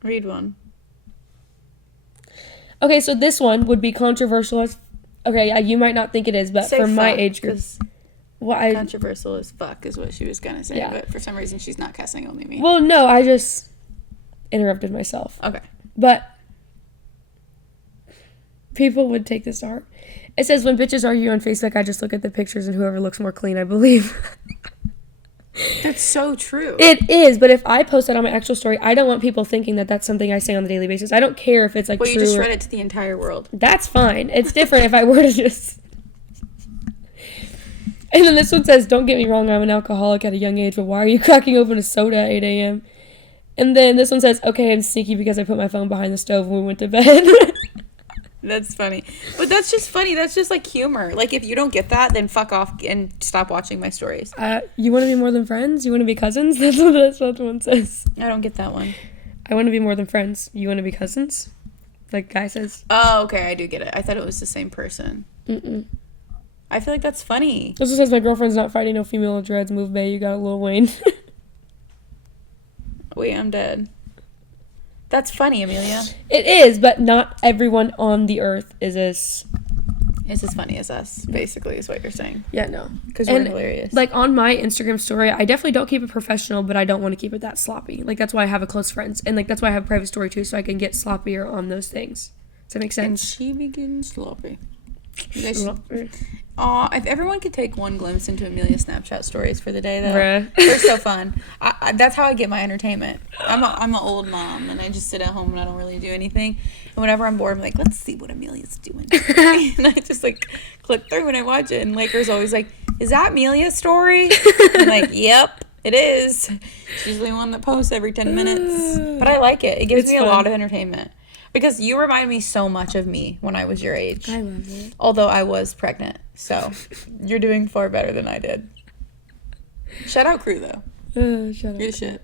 Read one. Okay, so this one would be controversial as... Okay, yeah, you might not think it is, but Say for my fuck, age group... 'cause Well, controversial as fuck is what she was gonna say, Yeah. but for some reason she's not cussing, only me. Well, no, I just interrupted myself. Okay. But people would take this to heart. It says, when bitches argue on Facebook, I just look at the pictures and whoever looks more clean, I believe. That's so true. It is, but if I post that on my actual story, I don't want people thinking that that's something I say on a daily basis. I don't care if it's, like, Well, true. you just read it to the entire world. That's fine. It's different if I were to just... And then this one says, don't get me wrong, I'm an alcoholic at a young age, but why are you cracking open a soda at 8 a.m.? And then this one says, okay, I'm sneaky because I put my phone behind the stove when we went to bed. That's funny. But that's just funny. That's just, like, humor. Like, if you don't get that, then fuck off and stop watching my stories. You want to be more than friends? You want to be cousins? That's what one says. I don't get that one. I want to be more than friends. You want to be cousins? Like guy says. Oh, okay. I do get it. I thought it was the same person. Mm-mm. I feel like that's funny. This one says, my girlfriend's not fighting no female dreads. Move, bae. You got a Lil Wayne. Wait, I'm dead. That's funny, Amelia. It is, but not everyone on the earth is as... It's as funny as us, basically, is what you're saying. Yeah, no. Because we're hilarious. Like, on my Instagram story, I definitely don't keep it professional, but I don't want to keep it that sloppy. Like, that's why I have a close friends. And, like, that's why I have a private story, too, so I can get sloppier on those things. Does that make And sense? she be getting sloppy. You guys, if everyone could take one glimpse into Amelia's Snapchat stories for the day, though, Bruh. they're so fun. That's how I get my entertainment. I'm an old mom, and I just sit at home and I don't really do anything. And whenever I'm bored, I'm like, let's see what Amelia's doing today. And I just, like, click through and I watch it. And Laker's always like, is that Amelia's story? I'm like, yep, it is. She's the one that posts every 10 minutes. But I like it. It gives me a lot of entertainment. Because you remind me so much of me when I was your age. I love it. Although I was pregnant. So you're doing far better than I did. Shout out crew, though. Shut up. Good shit.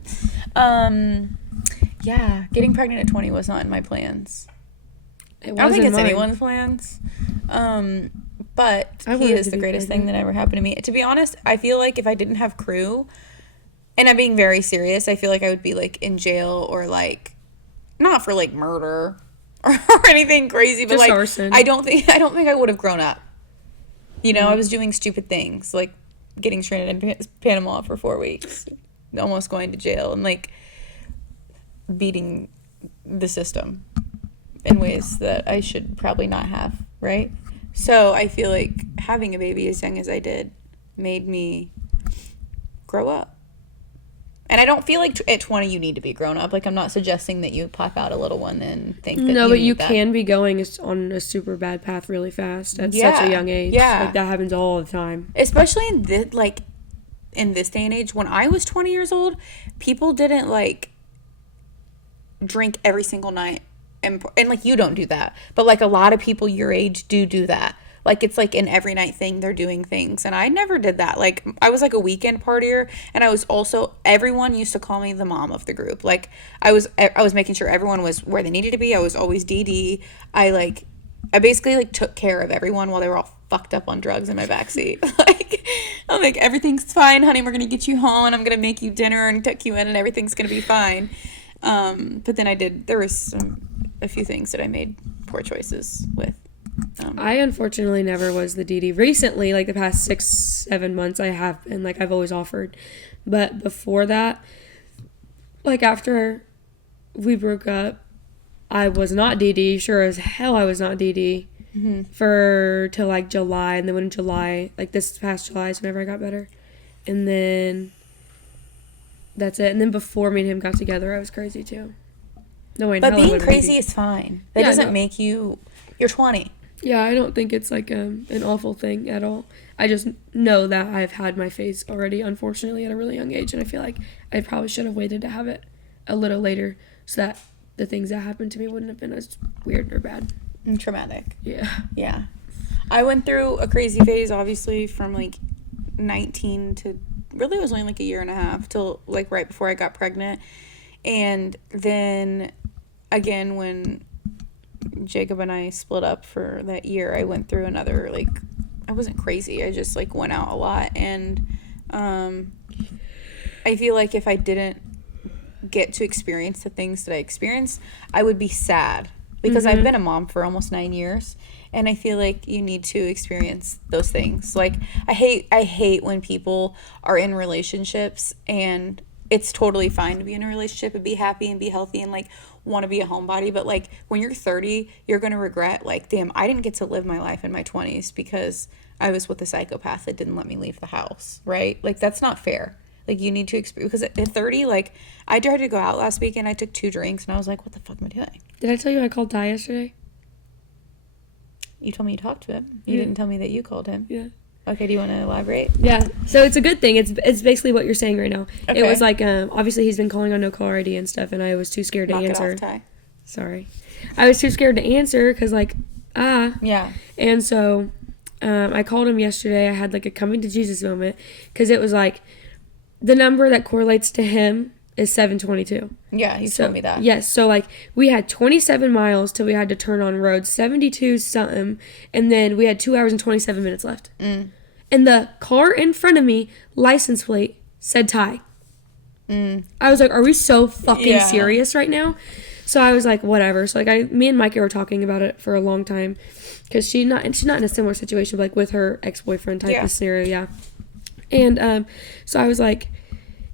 Yeah, getting pregnant at 20 was not in my plans. I don't think it's anyone's plans. But he is the greatest thing that ever happened to me. To be honest, I feel like if I didn't have crew, and I'm being very serious, I feel like I would be, like, in jail or, like, not for, like, murder or anything crazy, but, just like, arson. I don't think I would have grown up. You know, I was doing stupid things, like getting stranded in Panama for 4 weeks, almost going to jail, and, like, beating the system in ways that I should probably not have. right? So I feel like having a baby as young as I did made me grow up. And I don't feel like at 20 you need to be grown up. Like, I'm not suggesting that you pop out a little one and think that No, but you need that. can be going on a super bad path really fast at such a young age. Yeah. Like, that happens all the time. Especially in this day and age. When I was 20 years old, people didn't, like, drink every single night. And like, you don't do that. But, like, a lot of people your age do that. Like, it's like an every night thing. They're doing things. And I never did that. Like, I was like a weekend partier. And I was also, everyone used to call me the mom of the group. Like, I was making sure everyone was where they needed to be. I was always DD. I basically, like, took care of everyone while they were all fucked up on drugs in my backseat. Like, I'm like, everything's fine, honey. We're going to get you home. And I'm going to make you dinner and tuck you in. And everything's going to be fine. But then there was a few things that I made poor choices with. I unfortunately never was the DD. Recently, like the past 6-7 months, I have been. Like, I've always offered. But before that, like after we broke up, I was not DD. Sure as hell I was not DD till like July. And then when in July, like this past July is whenever I got better. And then that's it. And then before me and him got together, I was crazy too. No way in But hell I being would've crazy DD'd. is fine. That doesn't make you... You're 20. Yeah, I don't think it's like an awful thing at all. I just know that I've had my phase already, unfortunately, at a really young age, and I feel like I probably should have waited to have it a little later so that the things that happened to me wouldn't have been as weird or bad. And traumatic. Yeah. Yeah. I went through a crazy phase, obviously, from like 19 to... Really, it was only like a year and a half till like right before I got pregnant. And then, again, when Jacob and I split up for that year, I went through another, like, I wasn't crazy. I just, like, went out a lot. And I feel like if I didn't get to experience the things that I experienced, I would be sad. Because I've been a mom for almost 9 years. And I feel like you need to experience those things. Like, I hate when people are in relationships and it's totally fine to be in a relationship and be happy and be healthy and, like, want to be a homebody. But, like, when you're 30, you're going to regret, like, damn, I didn't get to live my life in my 20s because I was with a psychopath that didn't let me leave the house, right? Like, that's not fair. Like, you need to experience, because at 30, like, I tried to go out last weekend. I took 2 drinks, and I was like, what the fuck am I doing? Did I tell you I called Ty yesterday? You told me you talked to him. You didn't tell me that you called him. Yeah. Okay, do you want to elaborate? Yeah, so it's a good thing. It's basically what you're saying right now. Okay. It was like, obviously he's been calling on no call ID and stuff, and I was too scared to Knock answer. it off, Ty. Sorry. I was too scared to answer because, like, Yeah. And so I called him yesterday. I had, like, a coming to Jesus moment because it was, like, the number that correlates to him is 722. Yeah, you told me that. Yes, so, like, we had 27 miles till we had to turn on road, 72 something, and then we had 2 hours and 27 minutes left. And the car in front of me, license plate, said Ty. I was like, are we so fucking serious right now? So I was like, whatever. So, like, me and Micah were talking about it for a long time because she's not in a similar situation, but, like, with her ex-boyfriend type of scenario, And so I was like,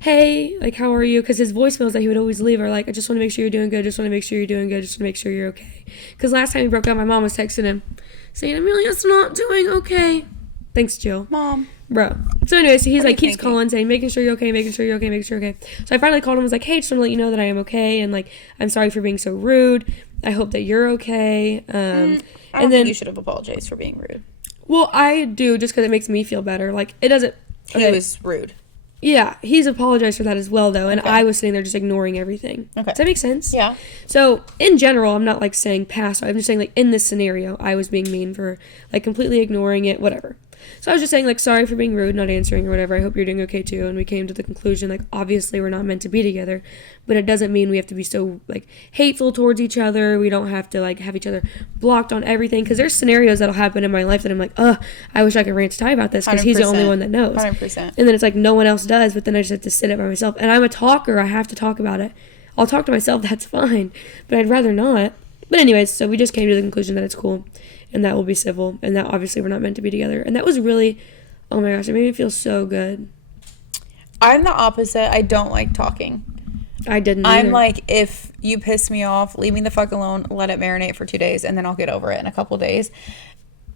hey, like, how are you? Because his voicemails that he would always leave are like, I just want to make sure you're doing good. Just want to make sure you're doing good. Just want to make sure you're okay. Because last time he broke up, my mom was texting him saying, Amelia's not doing okay. Thanks, Jill. Mom. Bro. So anyway, so he's like, keeps thinking? calling saying, making sure you're okay, making sure you're okay, making sure you're okay. So I finally called him and was like, hey, just want to let you know that I am okay. And, like, I'm sorry for being so rude. I hope that you're okay. I don't and then think you should have apologized for being rude. Well, I do just because it makes me feel better. Like, it doesn't. He was rude. Yeah, he's apologized for that as well, though, and I was sitting there just ignoring everything. Okay. Does that make sense? Yeah. So, in general, I'm not, like, saying past. I'm just saying, like, in this scenario, I was being mean for, like, completely ignoring it, whatever. So I was just saying, like, sorry for being rude, not answering or whatever. I hope you're doing okay, too. And we came to the conclusion, like, obviously we're not meant to be together, but it doesn't mean we have to be so, like, hateful towards each other. We don't have to, like, have each other blocked on everything. Because there's scenarios that'll happen in my life that I'm like, I wish I could rant to Ty about this because he's the only one that knows. 100%. And then it's like no one else does, but then I just have to sit it by myself. And I'm a talker. I have to talk about it. I'll talk to myself. That's fine. But I'd rather not. But anyways, so we just came to the conclusion that it's cool and that we'll be civil and that obviously we're not meant to be together. And that was really, oh my gosh, it made me feel so good. I'm the opposite. I don't like talking. I didn't I'm either. like, if you piss me off, leave me the fuck alone, let it marinate for 2 days, and then I'll get over it in a couple days.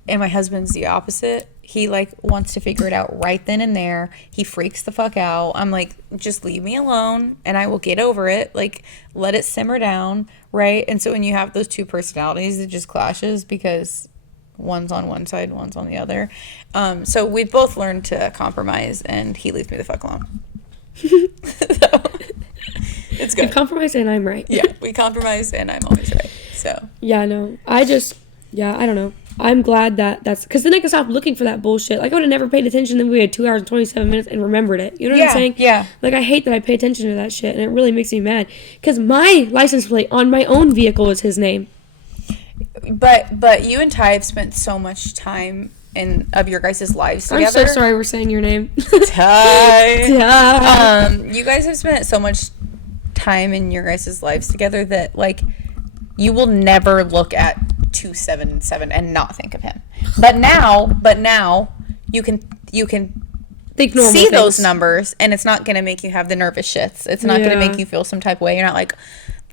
And my husband's the opposite. He like wants to figure it out right then and there. He freaks the fuck out. I'm like, just leave me alone and I will get over it. Like, let it simmer down, right? And so when you have those two personalities, it just clashes because one's on one side, one's on the other. So we've both learned to compromise, and he leaves me the fuck alone. So it's You good. compromise and I'm right. Yeah, we compromise, and I'm always right. So Yeah, no. I don't know. I'm glad that's because then I can stop looking for that bullshit. Like, I would have never paid attention. Then we had 2 hours and 27 minutes and remembered it. You know what I'm saying? Yeah. Like, I hate that I pay attention to that shit, and it really makes me mad. Because my license plate on my own vehicle is his name. But you and Ty have spent so much time of your guys' lives together. I'm so sorry we're saying your name. Ty. Yeah. You guys have spent so much time in your guys' lives together that like you will never look at 277 and not think of him. But now you can Think normal see things. those numbers, and it's not gonna make you have the nervous shits. It's not gonna Yeah. make you feel some type of way. You're not like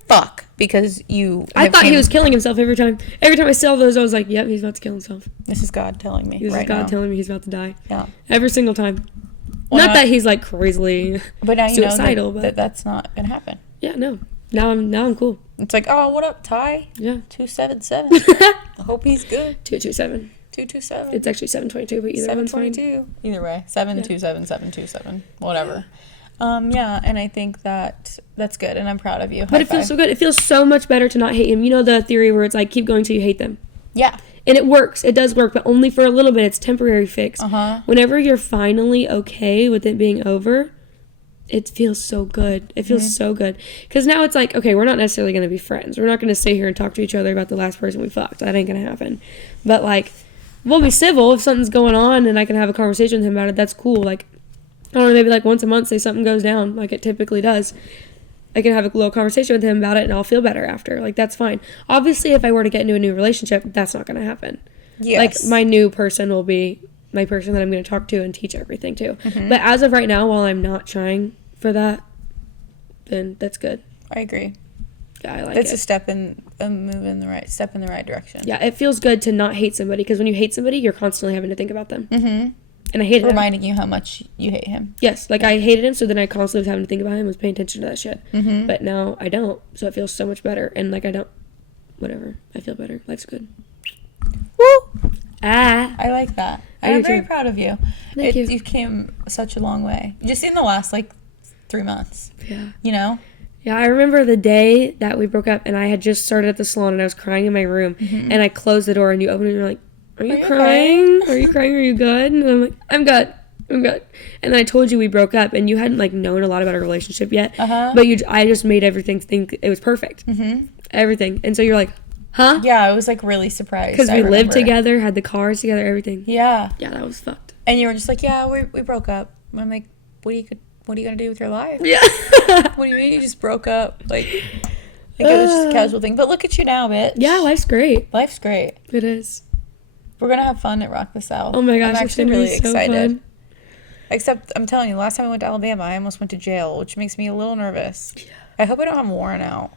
fuck because you. I have thought he came- was killing himself every time. Every time I saw those, I was like, yep, he's about to kill himself. This is God telling me This right is God now. telling me he's about to die. Yeah. Every single time. Well, not that he's like crazily But now you suicidal, know but that's not gonna happen. yeah, no. Now I'm cool. It's like, oh, what up, Ty? Yeah. 277. I hope he's good. 227. 227. It's actually 722, but either one's fine. 722. Either way, 727, 727, whatever. Yeah, and I think that's good, and I'm proud of you. But it feels so good. It feels so much better to not hate him. You know the theory where it's like, keep going till you hate them. Yeah. And it works. It does work, but only for a little bit. It's temporary fix. Uh-huh. Whenever you're finally okay with it being over, it feels so good. It feels so good. Because now it's like, okay, we're not necessarily going to be friends. We're not going to sit here and talk to each other about the last person we fucked. That ain't going to happen. But, like, we'll be civil if something's going on and I can have a conversation with him about it. That's cool. Like, I don't know, maybe like once a month, say something goes down, like it typically does. I can have a little conversation with him about it and I'll feel better after. Like, that's fine. Obviously, if I were to get into a new relationship, that's not going to happen. Yes. Like, my new person will be my person that I'm going to talk to and teach everything to. But as of right now, while I'm not trying for that, then that's good. I agree. Yeah, I like It's it. a move in the right direction. Yeah, it feels good to not hate somebody because when you hate somebody, you're constantly having to think about them. Mm-hmm. And I hated him. Reminding you how much you hate him. Yes, like I hated him, so then I constantly was having to think about him, was paying attention to that shit. Mm-hmm. But now I don't, so it feels so much better. And like I don't, whatever, I feel better. Life's good. Woo! Ah, I like that. I I'm do very too. proud of you. Thank you. You came such a long way. Just in the last, 3 months. yeah. You know? Yeah, I remember the day that we broke up and I had just started at the salon and I was crying in my room and I closed the door and you opened it and you're like, are you you crying? Are you crying? Are you good? And I'm like, I'm good. I'm good. And then I told you we broke up and you hadn't known a lot about our relationship yet. Uh-huh. But I just made everything think it was perfect. Mm-hmm. Everything. And so you're like, huh? Yeah, I was really surprised. Because I we lived remember. do had the cars together, everything. Yeah. Yeah, that was fucked. And you were just like, yeah, we broke up. I'm like, what are you gonna do with your life? Yeah. What do you mean you just broke up? Like it was just a casual thing. But look at you now, bitch. Yeah, life's great. Life's great. It is. We're gonna have fun at Rock the South. Oh my gosh, I'm it's actually gonna really be so excited. fun. Except I'm telling you, last time I went to Alabama, I almost went to jail, which makes me a little nervous. Yeah. I hope I don't have a warrant out.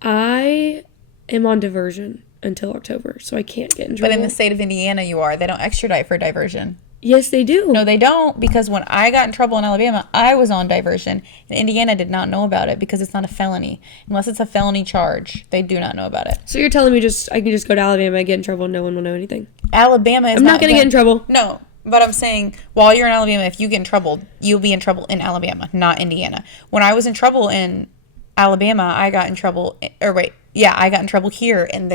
I am on diversion until October, so I can't get in trouble. But in the state of Indiana, you are. They don't extradite for diversion. Yes, they do. No, they don't, because when I got in trouble in Alabama, I was on diversion, and Indiana did not know about it because it's not a felony. Unless it's a felony charge, they do not know about it. So you're telling me I can just go to Alabama and get in trouble and no one will know anything? Alabama is I'm not going to get in trouble. No, but I'm saying while you're in Alabama, if you get in trouble, you'll be in trouble in Alabama, not Indiana. When I was in trouble in Alabama, I got in trouble here, and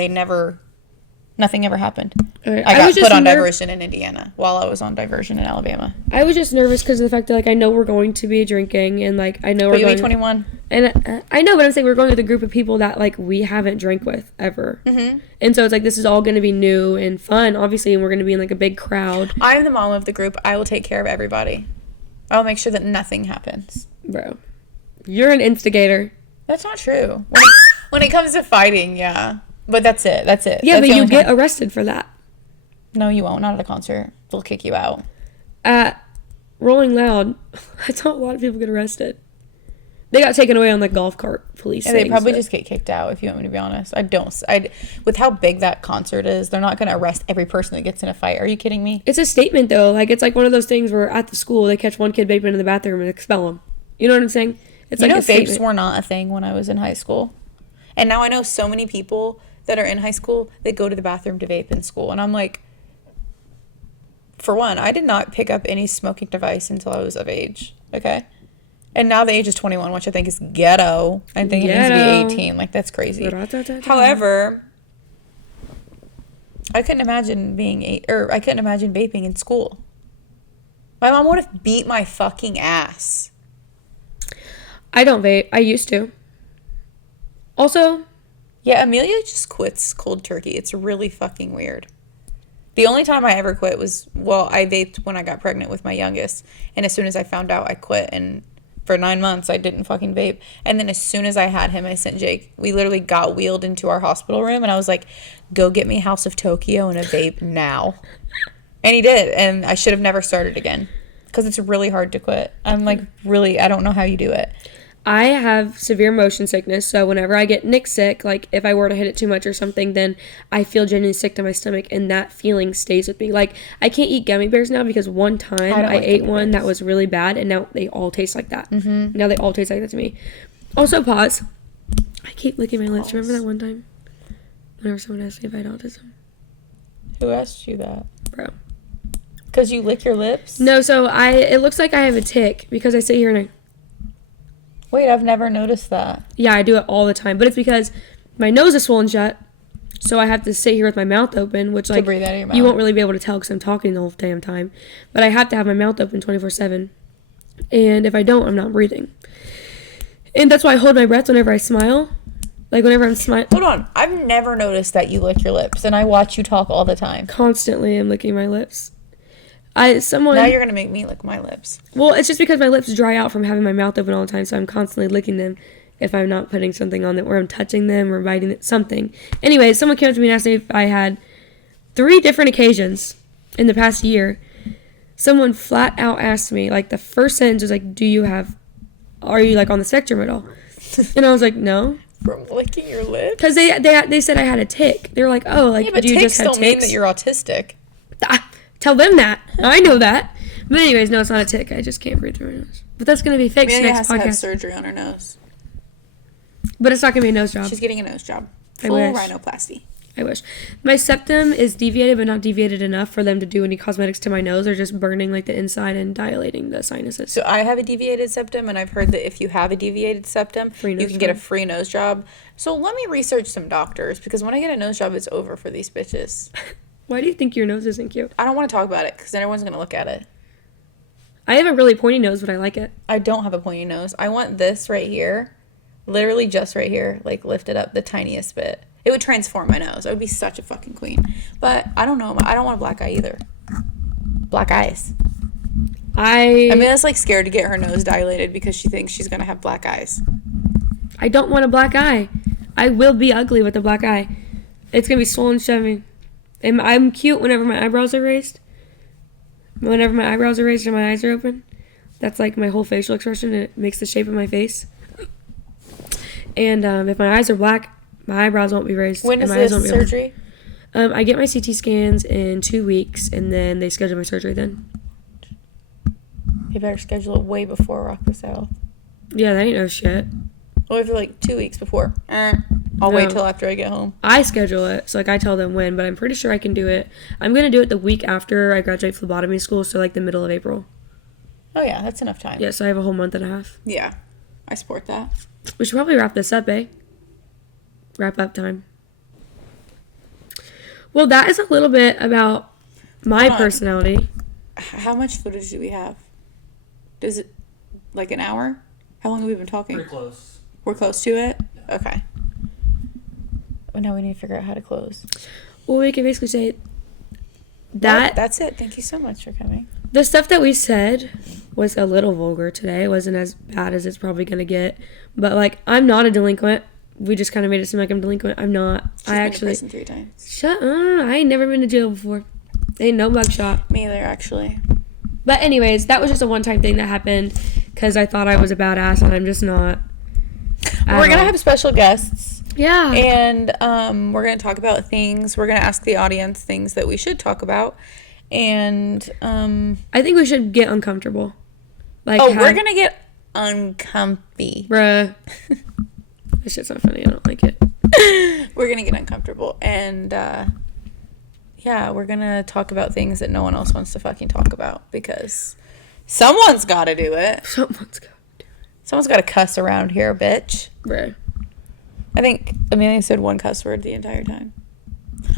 nothing ever happened. Right. I got was put just on diversion in Indiana while I was on diversion in Alabama. I was just nervous because of the fact that I know we're going to be drinking and I know But we're you'll be going 21. and I know, but I'm saying we're going with a group of people that we haven't drank with ever. Mm-hmm. And so it's this is all going to be new and fun, obviously, and we're going to be in a big crowd. I'm the mom of the group. I will take care of everybody. I'll make sure that nothing happens. Bro, you're an instigator. That's not true. When it comes to fighting, yeah. But that's it. Yeah, That's but the you only get time. arrested for that. No, you won't. Not at a concert. They'll kick you out. At Rolling Loud, I saw a lot of people get arrested. They got taken away on the golf cart police. And they things, probably but- just get kicked out, if you want me to be honest. With how big that concert is, they're not going to arrest every person that gets in a fight. Are you kidding me? It's a statement, though. Like, it's like one of those things where at the school, they catch one kid vaping in the bathroom and expel him. You know what I'm saying? It's You like know, a vapes statement. were not a thing when I was in high school. And now I know so many people that are in high school that go to the bathroom to vape in school. And I'm like, for one, I did not pick up any smoking device until I was of age. Okay? And now the age is 21, which I think is ghetto. I think it needs to Ghetto. be 18. Like, that's crazy. Ra-ta-ta-ta. However, I couldn't imagine I couldn't imagine vaping in school. My mom would have beat my fucking ass. I don't vape. I used to. Also, Yeah, Amelia just quits cold turkey. It's really fucking weird. The only time I ever quit was, I vaped when I got pregnant with my youngest. And as soon as I found out, I quit. And for 9 months, I didn't fucking vape. And then as soon as I had him, I sent Jake. We literally got wheeled into our hospital room. And I was like, go get me House of Tokyo and a vape now. And he did. And I should have never started again. Because it's really hard to quit. I'm like, really, I don't know how you do it. I have severe motion sickness, so whenever I get Nick sick, like if I were to hit it too much or something, then I feel genuinely sick to my stomach, and that feeling stays with me. Like, I can't eat gummy bears now because one time don't I like ate gummy one bears. that was really bad, and now they all taste like that. Mm-hmm. Now they all taste like that to me. Also, pause. I keep licking my lips. Remember that one time? Whenever someone asked me if I had autism. Who asked you that? Bro. Because you lick your lips? No, so it looks like I have a tick because I sit here and Wait, I've never noticed that. yeah, I do it all the time, but it's because my nose is swollen shut, so I have to sit here with my mouth open, which like breathe out of your mouth. you won't really be able to tell because I'm talking the whole damn time, but I have to have my mouth open 24/7, and if I don't, I'm not breathing, and that's why I hold my breath whenever I smile, like whenever I'm smiling. Hold on. I've never noticed that you lick your lips, and I watch you talk all the time. Constantly, I'm licking my lips. Now you're going to make me lick my lips. Well, it's just because my lips dry out from having my mouth open all the time, so I'm constantly licking them if I'm not putting something on them, or I'm touching them, or biting it, something. Anyway, someone came up to me and asked me if I had 3 different occasions in the past year. Someone flat out asked me, like, the first sentence was like, are you, like, on the spectrum at all? And I was like, no. From licking your lips? Because they said I had a tick. They were like, oh, like, Yeah, but do you ticks just have don't mean ticks? that you're autistic. Tell them that. I know that. But anyways, no, it's not a tick. I just can't breathe through my nose. But that's going to be fixed Amelia next has to have podcast. surgery on her nose. But it's not going to be a nose job. She's getting a nose job. I Full wish. rhinoplasty. I wish. My septum is deviated, but not deviated enough for them to do any cosmetics to my nose. They're just burning like the inside and dilating the sinuses. So I have a deviated septum, and I've heard that if you have a deviated septum, Free you nose can get a job. free nose job. So let me research some doctors, because when I get a nose job, it's over for these bitches. Why do you think your nose isn't cute? I don't want to talk about it, because then everyone's going to look at it. I have a really pointy nose, but I like it. I don't have a pointy nose. I want this right here, literally just right here, like lifted up the tiniest bit. It would transform my nose. I would be such a fucking queen. But I don't know. I don't want a black eye either. Black eyes. I mean, that's like scared to get her nose dilated because she thinks she's going to have black eyes. don't want a black eye. I will be ugly with a black eye. It's going to be swollen shoving. And I'm cute whenever my eyebrows are raised. Whenever my eyebrows are raised and my eyes are open. That's like my whole facial expression. It makes the shape of my face. And if my eyes are black, my eyebrows won't be raised. When and is my eyes this won't be open. surgery? I get my CT scans in 2 weeks, and then they schedule my surgery then. You better schedule it way before Rock the South. Yeah, that ain't no shit. Or if you're like 2 weeks before. I'll wait No. till after I get home. I schedule it, so like I tell them when, but I'm pretty sure I can do it. I'm gonna do it the week after I graduate phlebotomy school, so like the middle of April. Oh yeah, that's enough time. Yeah, so I have a whole month and a half. Yeah, I support that. We should probably wrap this up, eh? Wrap up time. Well, that is a little bit about my Hold on. personality. How much footage do we have? Does it, like an hour? How long have we been talking? Pretty close. We're close to it? Okay. Well, now we need to figure out how to close. Well, we can basically say that That's it. Thank you so much for coming. the stuff that we said was a little vulgar today. It wasn't as bad as it's probably going to get. But, like, I'm not a delinquent. We just kind of made it seem like I'm delinquent. I'm not. She's I been actually... to prison 3 times. Shut up. I ain't never been to jail before. Ain't no mugshot. Me either, actually. But anyways, that was just a one-time thing that happened because I thought I was a badass and I'm just not. We're going to have special guests. Yeah. And we're going to talk about things. We're going to ask the audience things that we should talk about. And I think we should get uncomfortable. Like, we're going to get uncomfy. Bruh. That shit's not funny. I don't like it. We're going to get uncomfortable. And, yeah, we're going to talk about things that no one else wants to fucking talk about. Because someone's got to do it. Someone's got to cuss around here, bitch. Bruh. I think Amelia said one cuss word the entire time.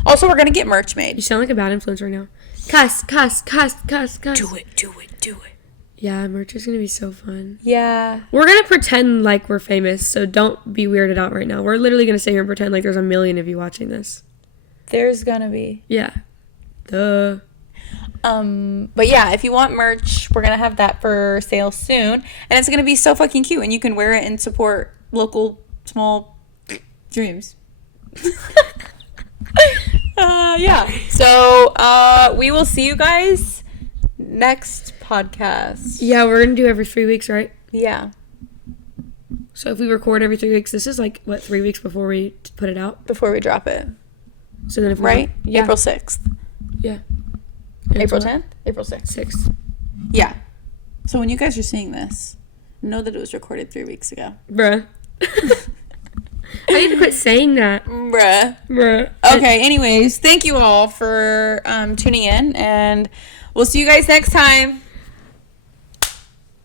Also, we're going to get merch made. You sound like a bad influence right now. Cuss, cuss, cuss, cuss, cuss. Do it. Yeah, merch is going to be so fun. Yeah. We're going to pretend like we're famous, so don't be weirded out right now. We're literally going to sit here and pretend like there's a million of you watching this. There's going to be. Yeah. Duh. But yeah, if you want merch, we're going to have that for sale soon. And it's going to be so fucking cute. And you can wear it and support local small dreams. Yeah. So, we will see you guys next podcast. Yeah, we're going to do every 3 weeks, right? Yeah. So if we record every 3 weeks, this is like, 3 weeks before we put it out? Before we drop it. So then if we Right? Yeah. April 6th. Yeah. April 10th? April 6th. 6th. Yeah. So when you guys are seeing this, know that it was recorded 3 weeks ago. Bruh. I need to quit saying that. Bruh. Okay, anyways, thank you all for tuning in, and we'll see you guys next time.